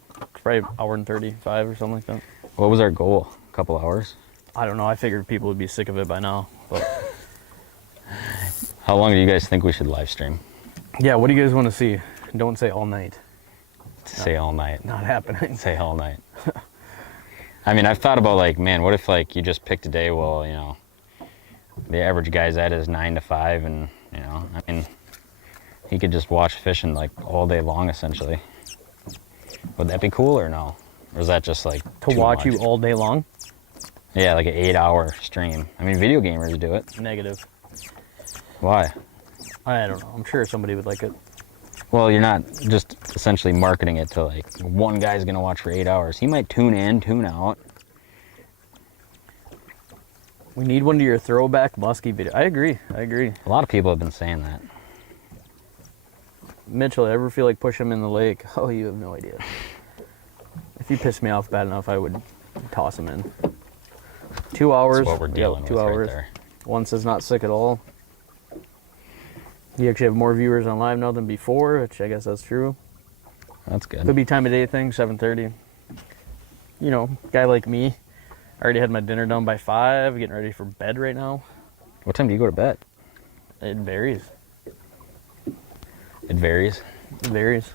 probably an hour and 35 or something like that. What was our goal? A couple hours? I don't know. I figured people would be sick of it by now. But How long do you guys think we should live stream? yeah, what do you guys want to see? Don't say all night. Say all night. Not happening. Say all night. I mean, I've thought about like, man, what if like you just picked a day? Well, you know, the average guy's at is 9 to 5, and you know, I mean, he could just watch fishing like all day long, essentially. Would that be cool or no? Or is that just like To watch you all day long? Yeah, like an 8-hour stream. I mean, video gamers do it. Negative. Why? I don't know. I'm sure somebody would like it. Well, you're not just essentially marketing it to like one guy's gonna watch for 8 hours. He might tune in, tune out. We need one of your throwback musky video. I agree. A lot of people have been saying that. Mitchell, ever feel like pushing him in the lake? Oh, you have no idea. If you pissed me off bad enough, I would toss him in. 2 hours. That's what we're dealing with 2 hours. right there. One says not sick at all. You actually have more viewers on live now than before, which I guess that's true. That's good. Could be time of day thing, 7:30. You know, guy like me, I already had my dinner done by 5, getting ready for bed right now. What time do you go to bed? It varies. It varies. It varies.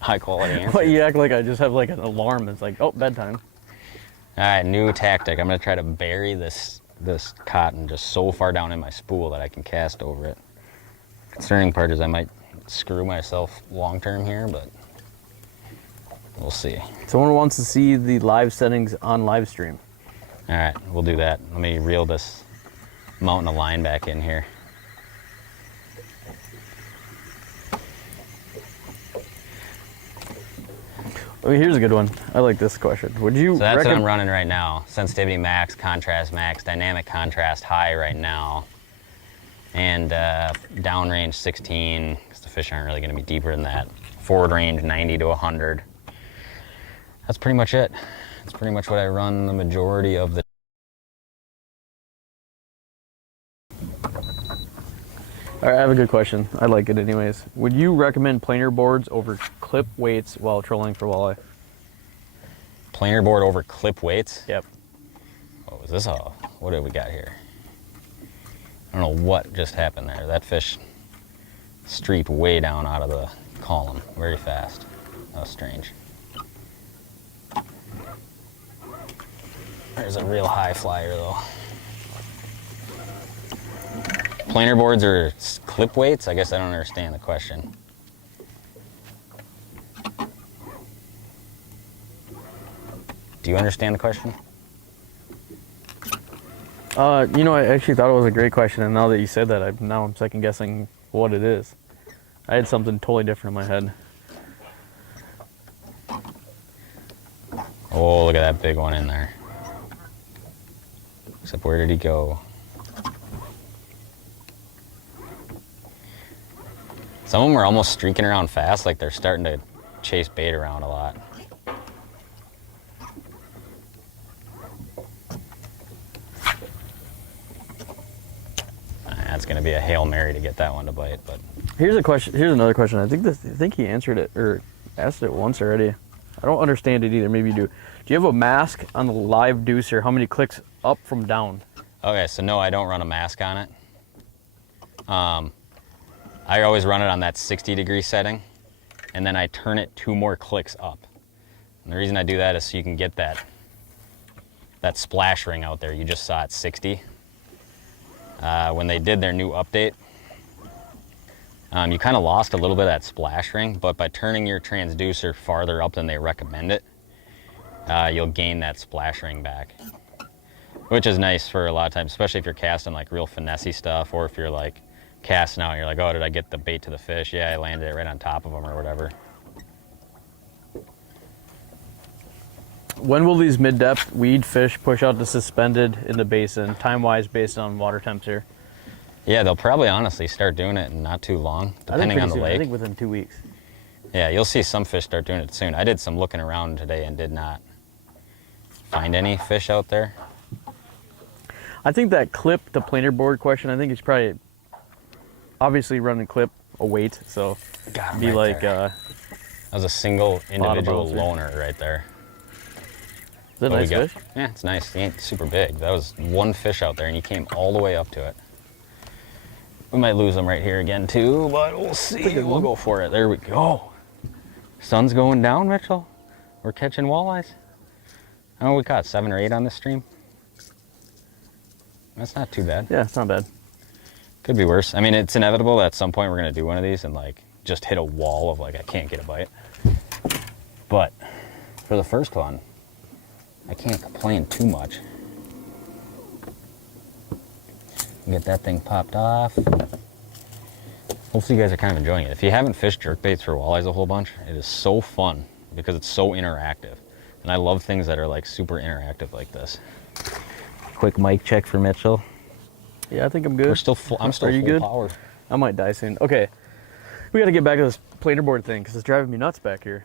High quality answer. But you act like I just have like an alarm that's like, oh, bedtime. All right, new tactic. I'm gonna try to bury this cotton just so far down in my spool that I can cast over it. Concerning part is I might screw myself long term here, but we'll see. Someone wants to see the live settings on live stream. All right, we'll do that. Let me reel this mountain of line back in here. I mean, here's a good one. I like this question. Would you So that's what I'm running right now. Sensitivity max, contrast max, dynamic contrast high right now. And downrange 16, because the fish aren't really gonna be deeper than that. Forward range 90 to 100. That's pretty much it. That's pretty much what I run the majority of the. All right, I have a good question. I like it anyways. Would you recommend planer boards over clip weights while trolling for walleye? Planer board over clip weights? Yep. What was this all? What do we got here? I don't know what just happened there. That fish streaked way down out of the column very fast. That was strange. There's a real high flyer though. Planer boards or clip weights? I guess I don't understand the question. Do you understand the question? You know, I actually thought it was a great question, and now that you said that, now I'm second guessing what it is. I had something totally different in my head. Oh, look at that big one in there. Except where did he go? Some of them are almost streaking around fast, like they're starting to chase bait around a lot. That's going to be a Hail Mary to get that one to bite. But Here's a question. Here's another question. I think he answered it or asked it once already. I don't understand it either. Maybe you do. Do you have a mask on the live deucer? How many clicks up from down? Okay, so no, I don't run a mask on it. I always run it on that 60-degree setting, and then I turn it 2 more clicks up. And the reason I do that is so you can get that splash ring out there. You just saw at 60. When they did their new update, you kind of lost a little bit of that splash ring, but by turning your transducer farther up than they recommend it, you'll gain that splash ring back, which is nice for a lot of times, especially if you're casting like real finessey stuff, or if you're like casting out and you're like, oh, did I get the bait to the fish? Yeah, I landed it right on top of them or whatever. When will these mid-depth weed fish push out to suspended in the basin, time-wise based on water temperature? Yeah, they'll probably honestly start doing it in not too long, depending on the lake. I think within 2 weeks. Yeah, you'll see some fish start doing it soon. I did some looking around today and did not find any fish out there. I think that clip to planer board question, I think it's probably obviously running clip a weight, so Got him be right like there. That was a single individual bouncer. loner right there. Is that a But we nice got- fish? Yeah, it's nice. He ain't super big. That was one fish out there, and he came all the way up to it. We might lose him right here again too, but we'll see. We'll go for it. There we go. Sun's going down, Mitchell. We're catching walleyes. I know we caught 7 or 8 on this stream. That's not too bad. Yeah, it's not bad. Could be worse. I mean, it's inevitable that at some point we're gonna do one of these and like just hit a wall of like I can't get a bite. But for the first one, I can't complain too much. Get that thing popped off. Hopefully you guys are kind of enjoying it. If you haven't fished jerkbaits for walleyes a whole bunch, it is so fun because it's so interactive. And I love things that are like super interactive like this. Quick mic check for Mitchell. Yeah, I think I'm good. We're still full, I'm still Are you full good? power. I might die soon. Okay, we got to get back to this planer board thing because it's driving me nuts back here.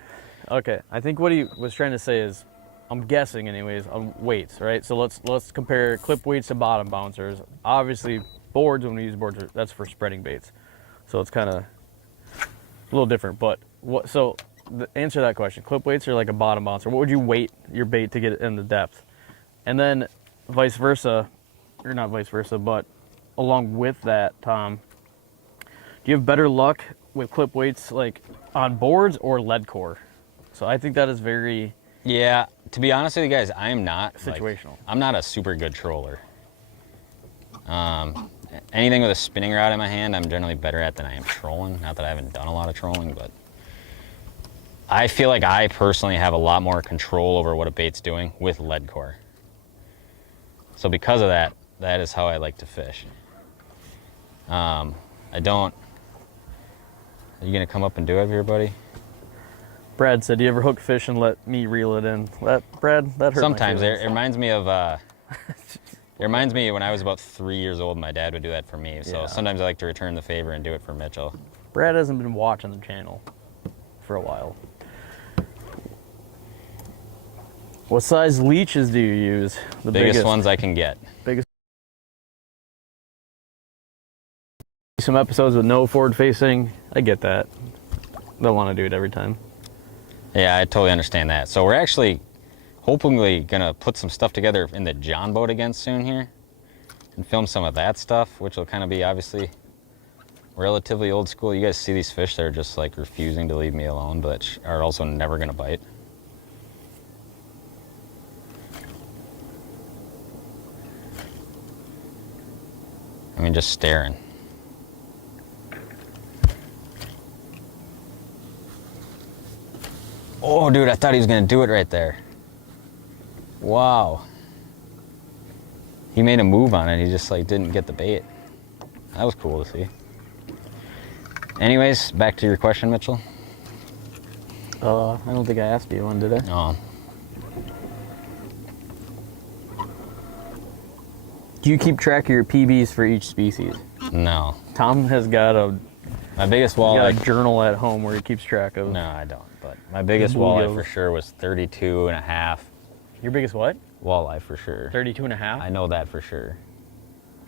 Okay, I think what he was trying to say is, I'm guessing anyways, on weights, right? So let's compare clip weights to bottom bouncers. Obviously, boards, when we use boards, that's for spreading baits. So it's kind of a little different. But what? So answer that question. Clip weights are like a bottom bouncer. What would you weight your bait to get it in the depth? And then vice versa, or not vice versa, but along with that, Tom, do you have better luck with clip weights like on boards or lead core? So I think that is very... Yeah, to be honest with you guys, I am not situational. Like, I'm not a super good troller. Anything with a spinning rod in my hand, I'm generally better at than I am trolling. Not that I haven't done a lot of trolling, but I feel like I personally have a lot more control over what a bait's doing with lead core. So because of that, that is how I like to fish. I don't... Are you gonna come up and do it here, buddy? Brad said, "Do you ever hook fish and let me reel it in?" Brad, that hurt. Sometimes it reminds me of it reminds me when I was about 3 years old, my dad would do that for me. So Yeah. sometimes I like to return the favor and do it for Mitchell. Brad hasn't been watching the channel for a while. What size leeches do you use? The Biggest ones I can get. Biggest. Some episodes with no forward facing. I get that. Don't want to do it every time. Yeah, I totally understand that. So we're actually hopefully gonna put some stuff together in the John boat again soon here and film some of that stuff, which will kind of be obviously relatively old school. You guys see these fish that are just like refusing to leave me alone, but are also never gonna bite. I mean, just staring. Oh, dude, I thought he was gonna do it right there. Wow. He made a move on it. He just like didn't get the bait. That was cool to see. Anyways, back to your question, Mitchell. I don't think I asked you one, did I? Oh, Do you keep track of your PBs for each species? no. Tom has got a My biggest walleye. journal at home where he keeps track of. No, I don't. But my biggest The walleye bluegills. for sure was 32 and a half. Your biggest what? Walleye for sure. 32 and a half? I know that for sure.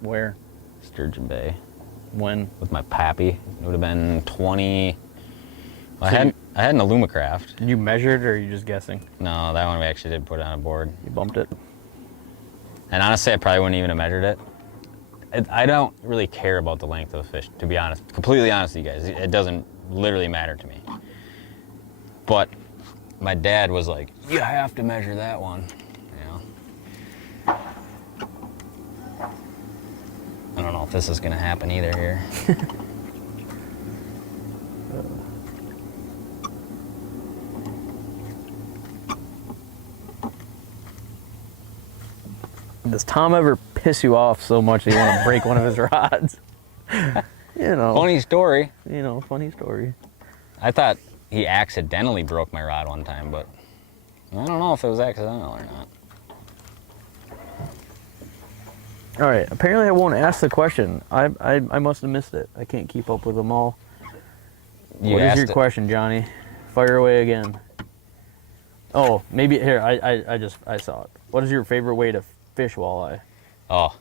Where? Sturgeon Bay. When? With my pappy. It would have been 20. Well, So I had an Alumacraft. Did you measure it or are you just guessing? No, that one we actually did put on a board. You bumped it? And honestly, I probably wouldn't even have measured it. I don't really care about the length of the fish, to be honest. Completely honest with you guys. It doesn't literally matter to me. But my dad was like, you have to measure that one. You know? I don't know if this is going to happen either here. Does Tom ever piss you off so much that you want to break one of his rods? You know. Funny story. You know, funny story. I thought he accidentally broke my rod one time, but I don't know if it was accidental or not. All right. Apparently, I won't ask the question. I must have missed it. I can't keep up with them all. What is your question, Johnny? Fire away again. Oh, maybe here. I saw it. What is your favorite way to fish walleye? Oh,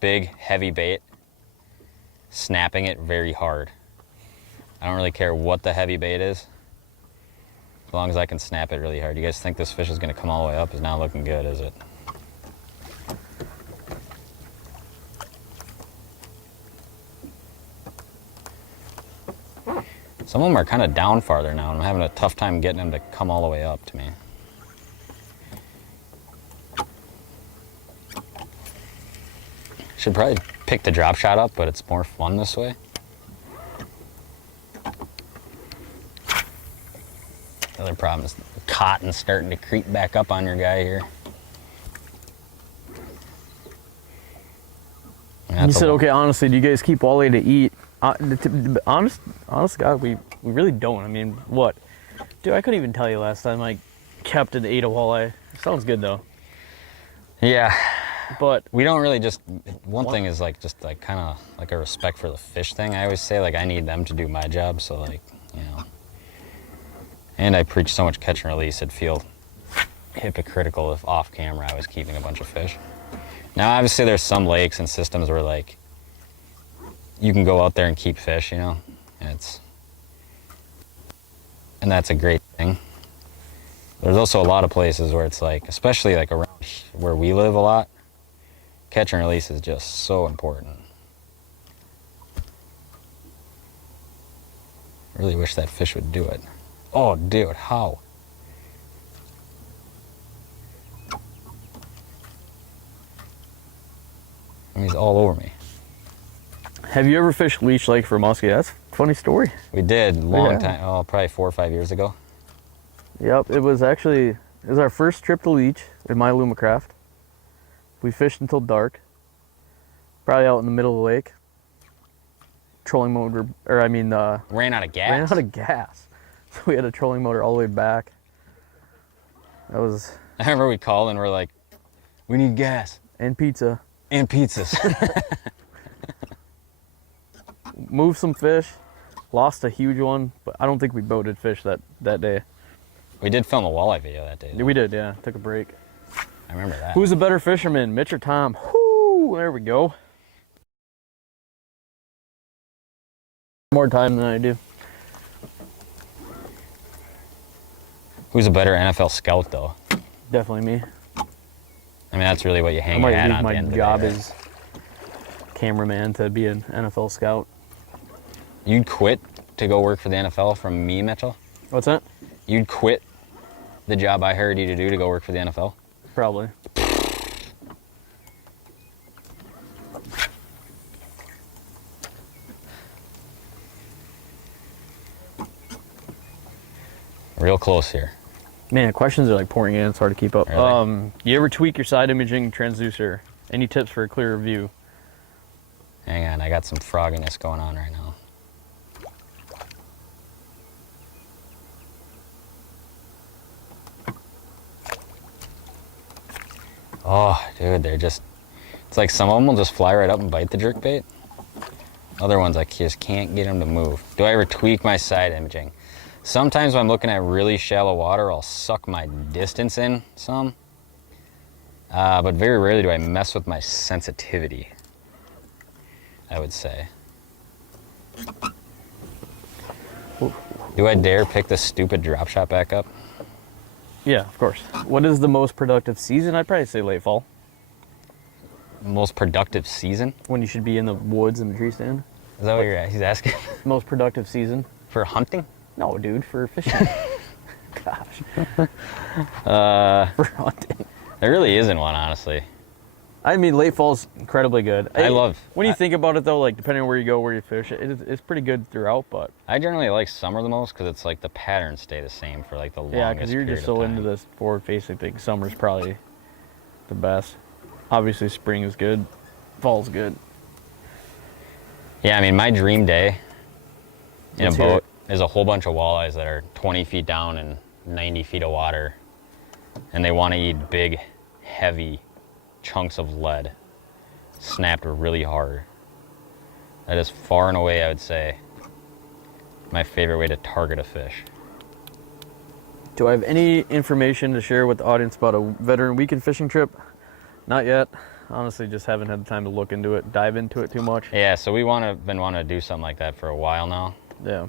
big, heavy bait. Snapping it very hard. I don't really care what the heavy bait is. As long as I can snap it really hard. You guys think this fish is going to come all the way up? It's not looking good, is it? Some of them are kind of down farther now, and I'm having a tough time getting them to come all the way up to me. Should probably pick the drop shot up, but it's more fun this way. The other problem is the cotton starting to creep back up on your guy here. You said, okay, honestly, do you guys keep walleye to eat? Honest God, we really don't. I mean, what? Dude, I couldn't even tell you last time I kept and ate a walleye. Sounds good, though. Yeah. But we don't really just, one thing is like, just like kind of like a respect for the fish thing. I always say, like, I need them to do my job, so like, you know. And I preach so much catch and release, it'd feel hypocritical if off camera I was keeping a bunch of fish. Now, obviously, there's some lakes and systems where, like, you can go out there and keep fish, you know, and that's a great thing. There's also a lot of places where it's like, especially like around where we live a lot, catch and release is just so important. I really wish that fish would do it. Oh, dude, how? I mean, he's all over me. Have you ever fished Leech Lake for muskie? That's a funny story. We did, long time, oh, probably 4 or 5 years ago. Yep, it was our first trip to Leech in my Lumacraft. We fished until dark, probably out in the middle of the lake. Trolling motor, ran out of gas? Ran out of gas. So we had a trolling motor all the way back. That was... I remember we called and we're like, we need gas. And pizza. And pizzas. Moved some fish, lost a huge one, but I don't think we boated fish that day. We did film a walleye video that day. We did, yeah. Took a break. I remember that. Who's a better fisherman, Mitch or Tom? Whoo, there we go. More time than I do. Who's a better NFL scout, though? Definitely me. I mean, that's really what you hang your hat on at the end of the day. My job is cameraman to be an NFL scout. You'd quit to go work for the NFL from me, Mitchell? What's that? You'd quit the job I hired you to do to go work for the NFL? Probably. Real close here. Man, questions are like pouring in. It's hard to keep up. Really? You ever tweak your side imaging transducer? Any tips for a clearer view? Hang on, I got some frogginess going on right now. Oh, dude, it's like some of them will just fly right up and bite the jerkbait. Other ones I just can't get them to move. Do I ever tweak my side imaging? Sometimes when I'm looking at really shallow water, I'll suck my distance in some. But very rarely do I mess with my sensitivity, I would say. Do I dare pick the stupid drop shot back up? Yeah, of course. What is the most productive season? I'd probably say late fall. Most productive season? When you should be in the woods and the tree stand. Is that what he's asking? Most productive season? For hunting? No, dude, for fishing. Gosh. For hunting. There really isn't one, honestly. I mean, late fall's incredibly good. When you think about it, though, like, depending on where you go, where you fish, it's pretty good throughout, but... I generally like summer the most because it's like the patterns stay the same for like the longest Yeah, because you're just so into this forward-facing thing. Summer's probably the best. Obviously, spring is good. Fall's good. Yeah, I mean, my dream day in a boat is a whole bunch of walleyes that are 20 feet down and 90 feet of water, and they want to eat big, heavy chunks of lead snapped really hard. That is far and away, I would say, my favorite way to target a fish. Do I have any information to share with the audience about a veteran weekend fishing trip? Not yet. Honestly, just haven't had the time to look into it, dive into it too much. Yeah, so we been wanting to do something like that for a while now. Yeah.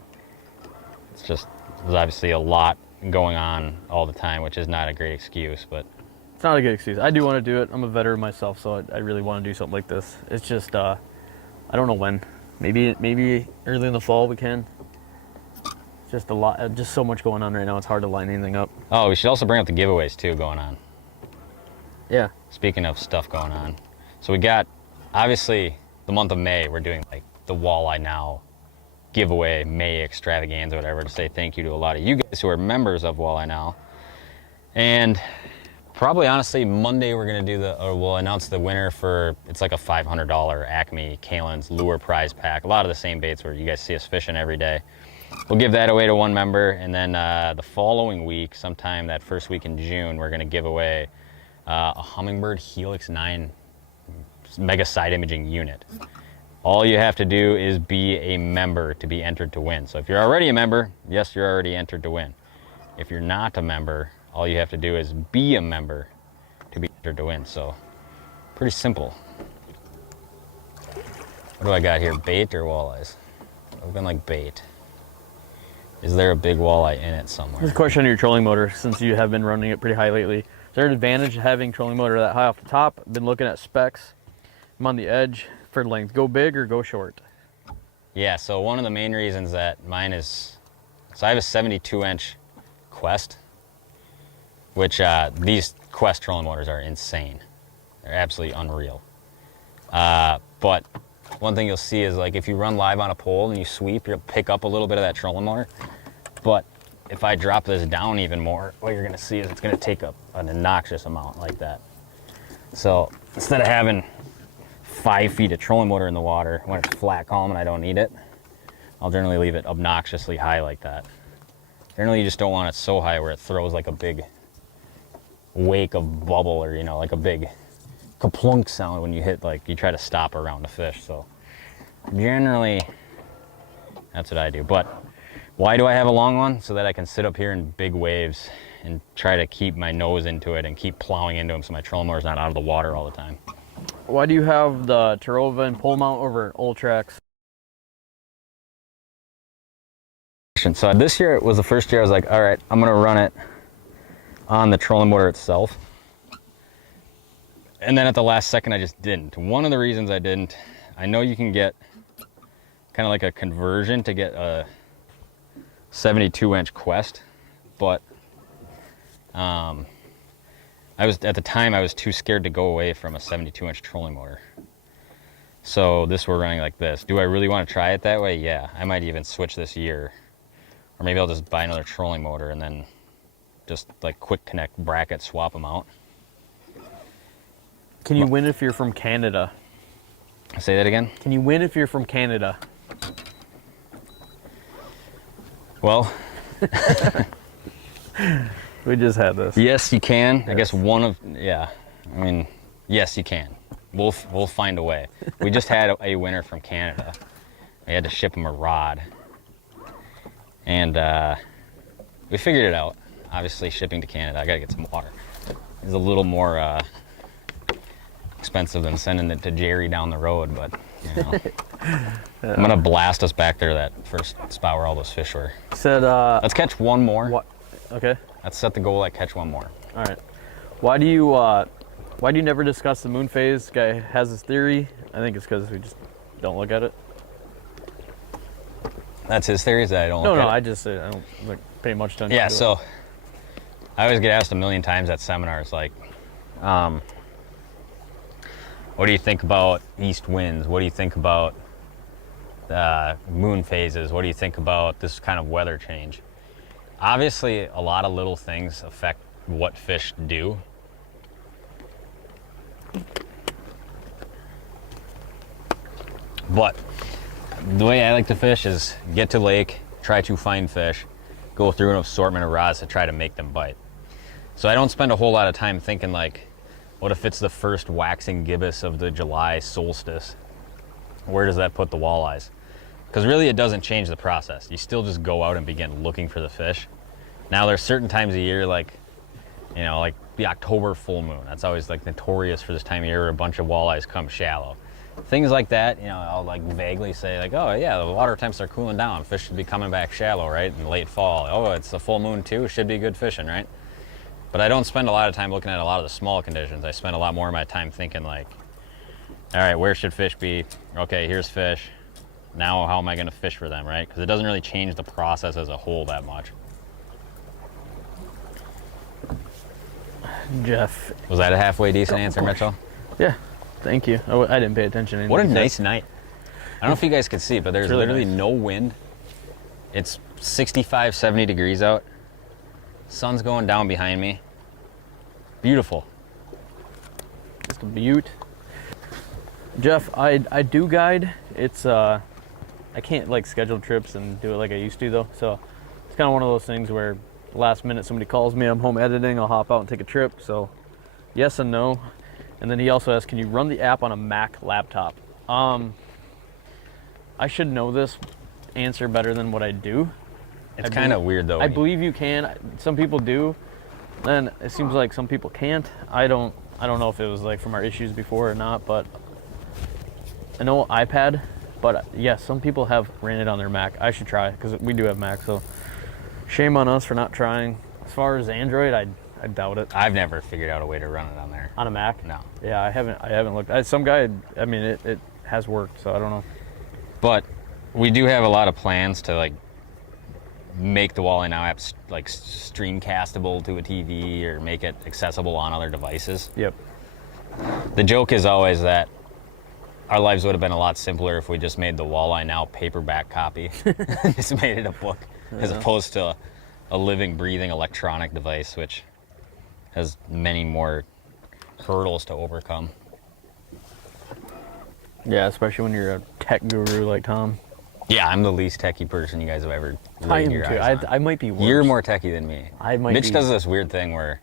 There's obviously a lot going on all the time, which is not a great excuse, but It's not a good excuse. I do want to do it. I'm a veteran myself, so I really want to do something like this. It's just, I don't know when. Maybe early in the fall we can. Just a lot, just so much going on right now. It's hard to line anything up. oh, we should also bring up the giveaways too going on. Yeah. Speaking of stuff going on, so we got, obviously, the month of May, we're doing like the Walleye Now giveaway, May extravaganza, whatever, to say thank you to a lot of you guys who are members of Walleye Now. And probably, honestly, Monday we're gonna do we'll announce the winner for, it's like a $500 Acme Kalen's lure prize pack. A lot of the same baits where you guys see us fishing every day. We'll give that away to one member, and then the following week, sometime that first week in June, we're gonna give away a Humminbird Helix 9 Mega Side Imaging unit. All you have to do is be a member to be entered to win. So if you're already a member, yes, you're already entered to win. If you're not a member, all you have to do is be a member to be entered to win. So pretty simple. What do I got here? Bait or walleyes? Looking like bait. Is there a big walleye in it somewhere? There's a question on your trolling motor, since you have been running it pretty high lately. Is there an advantage to having trolling motor that high off the top? I've been looking at specs. I'm on the edge for length. Go big or go short? Yeah, so one of the main reasons that mine is, so I have a 72-inch Quest, which these Quest trolling motors are insane. They're absolutely unreal. But one thing you'll see is, like, if you run live on a pole and you sweep, you'll pick up a little bit of that trolling motor. But if I drop this down even more, what you're gonna see is it's gonna take up an obnoxious amount like that. So instead of having 5 feet of trolling motor in the water when it's flat calm and I don't need it, I'll generally leave it obnoxiously high like that. Generally, you just don't want it so high where it throws like a big wake of bubble, or, you know, like a big kaplunk sound when you hit, like, you try to stop around a fish. So generally, that's what I do. But why do I have a long one? So that I can sit up here in big waves and try to keep my nose into it and keep plowing into them so my trolling motor's not out of the water all the time. Why do you have the Tarova and pole mount over Ultrax? So this year was the first year I was like, all right, I'm gonna run it on the trolling motor itself. And then at the last second, I just didn't. One of the reasons I didn't, I know you can get kind of like a conversion to get a 72-inch Quest, but at the time I was too scared to go away from a 72-inch trolling motor. So this, we're running like this. Do I really want to try it that way? Yeah, I might even switch this year. Or maybe I'll just buy another trolling motor and then just like quick connect bracket, swap them out. Can you win if you're from Canada? Say that again? Can you win if you're from Canada? Well, we just had this. yes, you can. Yes. I guess yeah. I mean, yes, you can. We'll find a way. We just had a winner from Canada. We had to ship him a rod. And we figured it out. Obviously, shipping to Canada, I gotta get some water. It's a little more expensive than sending it to Jerry down the road, but, you know. I'm gonna blast us back there that first spot where all those fish were. Said, let's catch one more. What? Okay. Let's set the goal at catch one more. All right. Why do you never discuss the moon phase? Guy has his theory. I think it's because we just don't look at it. That's his theory, is that I don't look at it? I don't like pay much attention Yeah, to so it. I always get asked a million times at seminars, like, what do you think about east winds? What do you think about moon phases? What do you think about this kind of weather change? Obviously, a lot of little things affect what fish do. But the way I like to fish is get to lake, try to find fish, go through an assortment of rods to try to make them bite. So I don't spend a whole lot of time thinking like, what if it's the first waxing gibbous of the July solstice? Where does that put the walleyes? Because really it doesn't change the process. You still just go out and begin looking for the fish. Now there's certain times of year, like, you know, like the October full moon. That's always like notorious for this time of year where a bunch of walleyes come shallow. things like that, you know, I'll like vaguely say like, oh yeah, the water temps are cooling down. Fish should be coming back shallow, right? In late fall. Oh, it's a full moon too. Should be good fishing, right? But I don't spend a lot of time looking at a lot of the small conditions. I spend a lot more of my time thinking like, all right, where should fish be? Okay, here's fish. Now how am I going to fish for them, right? Because it doesn't really change the process as a whole that much. Jeff. Was that a halfway decent answer, Mitchell? Yeah, thank you. I didn't pay attention. What a nice night. I don't know if you guys could see, but there's really literally nice. no wind. It's 65, 70 degrees out. Sun's going down behind me. Beautiful. Just a beaut. Jeff, I do guide. It's I can't like schedule trips and do it like I used to though. So it's kind of one of those things where last minute somebody calls me, I'm home editing, I'll hop out and take a trip. So yes and no. And then he also asked, can you run the app on a Mac laptop? I should know this answer better than what I do. It's kind of weird though. I believe you can. Some people do. Then it seems like some people can't. I don't know if it was like from our issues before or not, but I know iPad, but yes, some people have ran it on their Mac. I should try because we do have Mac, so shame on us for not trying. As far as Android, I doubt it. I've never figured out a way to run it on there. On a Mac? No. Yeah, I haven't looked. Some guy, I mean, it has worked, so I don't know. But we do have a lot of plans to like make the Walleye Now app like streamcastable to a TV or make it accessible on other devices. Yep. The joke is always that our lives would have been a lot simpler if we just made the Walleye Now paperback copy. Just made it a book as opposed to a living, breathing electronic device, which has many more hurdles to overcome. Yeah, especially when you're a tech guru like Tom. Yeah, I'm the least techie person you guys have ever I laid am your too. eyes on. I might be worse. You're more techie than me. I might Mitch be. does this weird thing where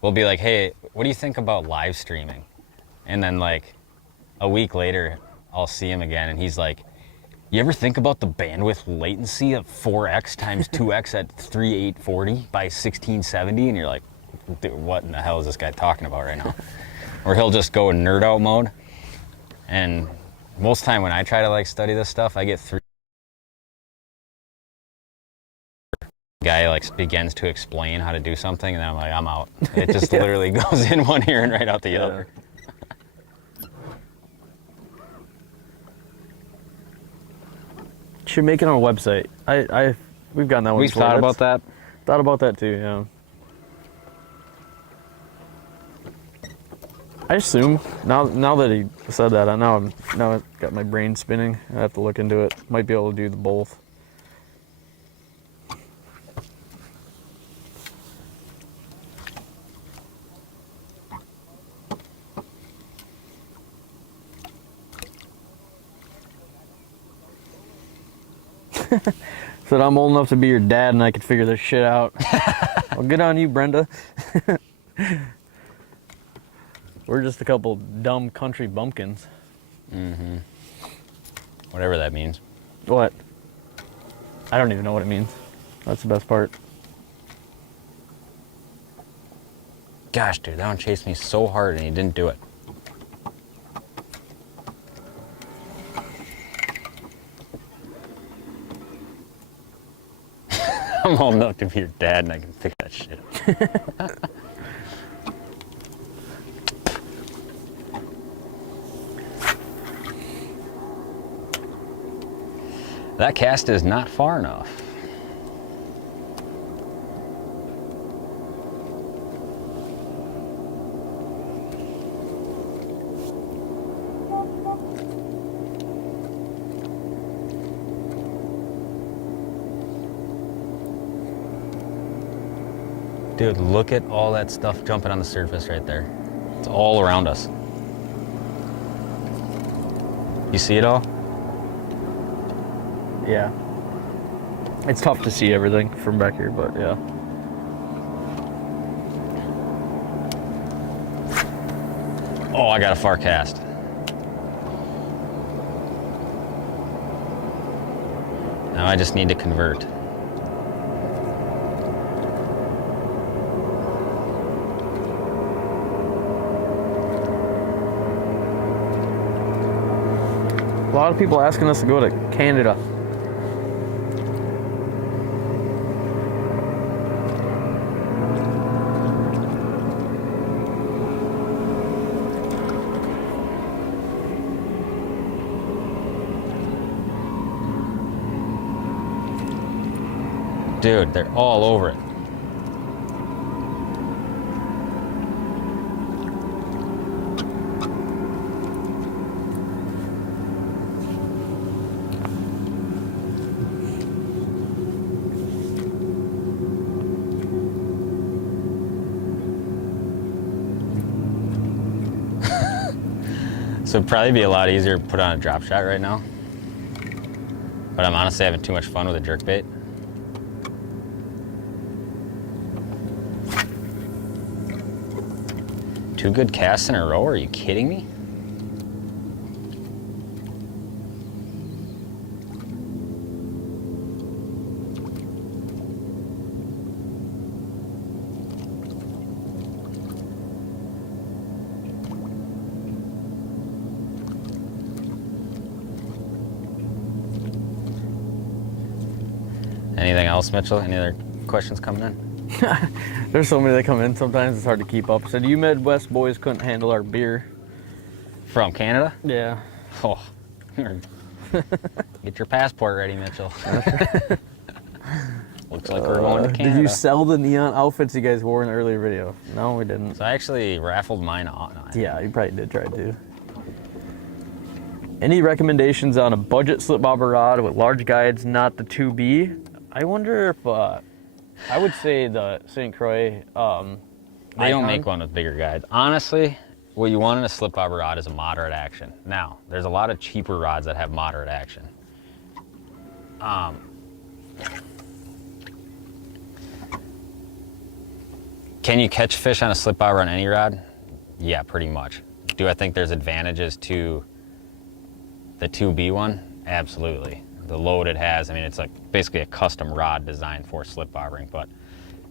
we'll be like, hey, what do you think about live streaming? And then like a week later, I'll see him again and he's like, you ever think about the bandwidth latency of 4x times 2x at 3840 by 1670? And you're like, dude, what in the hell is this guy talking about right now? Or he'll just go in nerd out mode. And most of the time when I try to like study this stuff, I get through. Guy like begins to explain how to do something and then I'm like, I'm out. It just literally goes in one ear and right out the other. Should make it on a website. We've gotten that one. We've before. thought about that. Thought about that too, yeah. I assume now that he said that, now I've got my brain spinning. I have to look into it. Might be able to do the both. Said I'm old enough to be your dad and I could figure this shit out. Well, good on you, Brenda. We're just a couple dumb country bumpkins. Mm-hmm. Whatever that means. What? I don't even know what it means. That's the best part. Gosh, dude, that one chased me so hard and he didn't do it. I'm old enough to be your dad and I can fix that shit. That cast is not far enough. Dude, look at all that stuff jumping on the surface right there. It's all around us. You see it all? Yeah. It's tough to see everything from back here, but yeah. Oh, I got a far cast. Now I just need to convert. A lot of people asking us to go to Canada. Dude, they're all over it. So it'd probably be a lot easier to put on a drop shot right now. But I'm honestly having too much fun with a jerkbait. Two good casts in a row? Are you kidding me? Anything else, Mitchell? Any other questions coming in? There's so many that come in sometimes it's hard to keep up. Said you Midwest boys couldn't handle our beer. From Canada? Yeah. Oh. Get your passport ready, Mitchell. Looks like we're going to Canada. Did you sell the neon outfits you guys wore in the earlier video? No, we didn't. So I actually raffled mine off. No, yeah, you probably did try to. Any recommendations on a budget slip bobber rod with large guides, not the 2B? I wonder if, I would say the St. Croix, they don't make one with bigger guides. Honestly, what you want in a slip bobber rod is a moderate action. Now, there's a lot of cheaper rods that have moderate action. Can you catch fish on a slip bobber on any rod? Yeah, pretty much. Do I think there's advantages to the 2B one? Absolutely. The load it has, I mean, it's like basically a custom rod designed for slip bobbering, but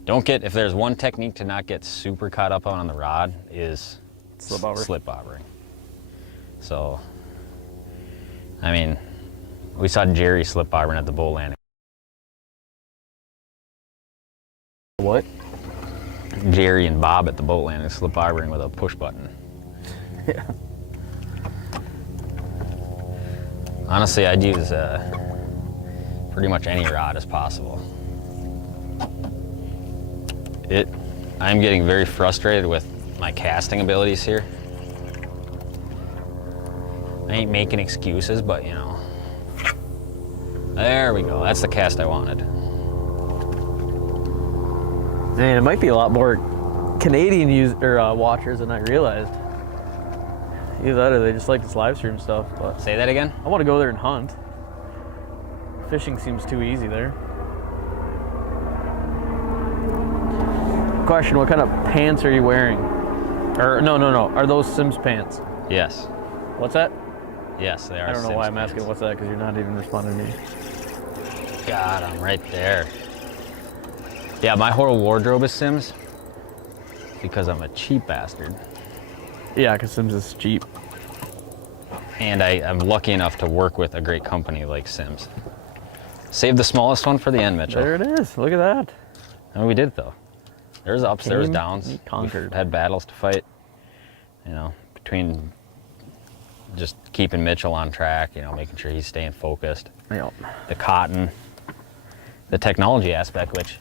don't get, if there's one technique to not get super caught up on the rod is slip bobbering. So, I mean, we saw Jerry slip bobbering at the boat landing. What? Jerry and Bob at the boat landing slip bobbering with a push button. Yeah. Honestly, I'd use pretty much any rod as possible. I'm getting very frustrated with my casting abilities here. I ain't making excuses, but you know. There we go, that's the cast I wanted. Man, it might be a lot more Canadian watchers than I realized. Either that or they just like this live stream stuff. But say that again? I want to go there and hunt. Fishing seems too easy there. Question, what kind of pants are you wearing? Or no, are those Sims pants? Yes. What's that? Yes, they are. I don't know Sims why I'm pants. asking what's that, because you're not even responding to me. God, I'm right there. Yeah, my whole wardrobe is Sims because I'm a cheap bastard. Yeah, because Sims is cheap. And I'm lucky enough to work with a great company like Sims. Save the smallest one for the end, Mitchell. There it is. Look at that. And we did, though. There's ups, there's downs. Conquered. We've had battles to fight, you know, between just keeping Mitchell on track, you know, making sure he's staying focused. Yep. The cotton, the technology aspect, which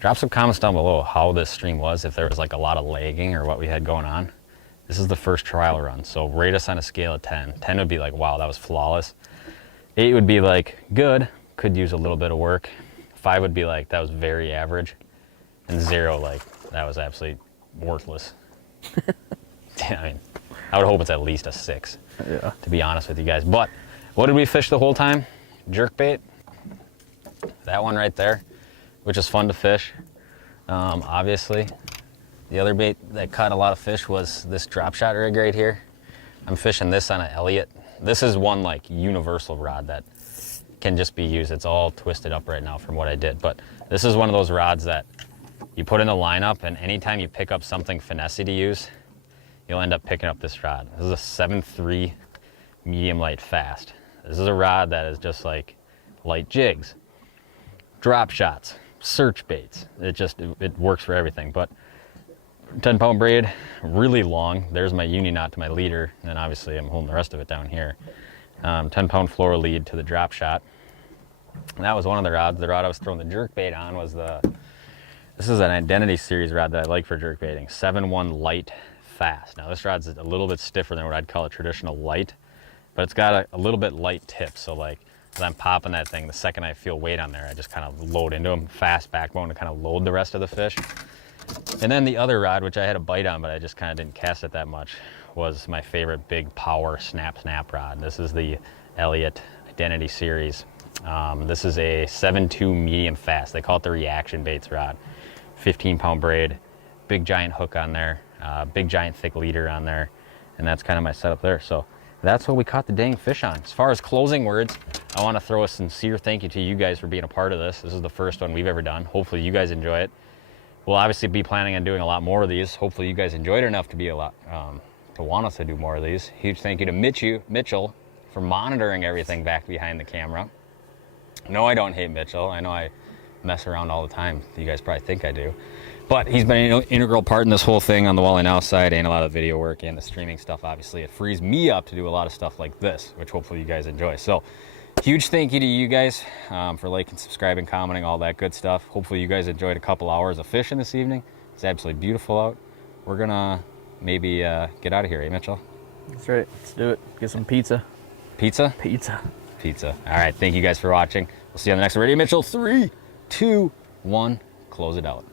drop some comments down below how this stream was, if there was like a lot of lagging or what we had going on. This is the first trial run, so rate us on a scale of 10. 10 would be like, wow, that was flawless. 8 would be like, good, could use a little bit of work. 5 would be like, that was very average. And 0, like, that was absolutely worthless. I mean, I would hope it's at least a 6, yeah, to be honest with you guys. But what did we fish the whole time? Jerkbait. That one right there, which is fun to fish, obviously. The other bait that caught a lot of fish was this drop shot rig right here. I'm fishing this on an Elliott. This is one like universal rod that can just be used. It's all twisted up right now from what I did. But this is one of those rods that you put in the lineup, and anytime you pick up something finessey to use, you'll end up picking up this rod. This is a 7.3 medium light fast. This is a rod that is just like light jigs, drop shots, search baits. It works for everything. But 10-pound braid, really long. There's my uni knot to my leader, and then obviously I'm holding the rest of it down here. 10-pound fluoro lead to the drop shot. And that was one of the rods. The rod I was throwing the jerk bait on was this is an Identity series rod that I like for jerk baiting. 7-1 light fast. Now this rod's a little bit stiffer than what I'd call a traditional light, but it's got a little bit light tip. So like as I'm popping that thing, the second I feel weight on there, I just kind of load into them. Fast backbone to kind of load the rest of the fish. And then the other rod, which I had a bite on, but I just kind of didn't cast it that much, was my favorite big power snap rod. This is the Elliott Identity series. This is a 7.2 medium fast. They call it the reaction baits rod. 15-pound braid, big giant hook on there, big giant thick leader on there, and that's kind of my setup there. So that's what we caught the dang fish on. As far as closing words, I want to throw a sincere thank you to you guys for being a part of this. This is the first one we've ever done. Hopefully you guys enjoy it. We'll obviously be planning on doing a lot more of these. Hopefully you guys enjoyed it enough to be a lot to want us to do more of these. Huge thank you to Mitchell for monitoring everything back behind the camera. No, I don't hate Mitchell. I know I mess around all the time. You guys probably think I do. But he's been an integral part in this whole thing on the Walleye Now side, and a lot of the video work and the streaming stuff. Obviously, it frees me up to do a lot of stuff like this, which hopefully you guys enjoy. So huge thank you to you guys for liking, subscribing, commenting, all that good stuff. Hopefully you guys enjoyed a couple hours of fishing this evening. It's absolutely beautiful out. We're gonna maybe get out of here, eh, Mitchell? That's right. Let's do it. Get some pizza. Pizza? Pizza. Pizza. All right. Thank you guys for watching. We'll see you on the next video. Mitchell, 3, 2, 1. Close it out.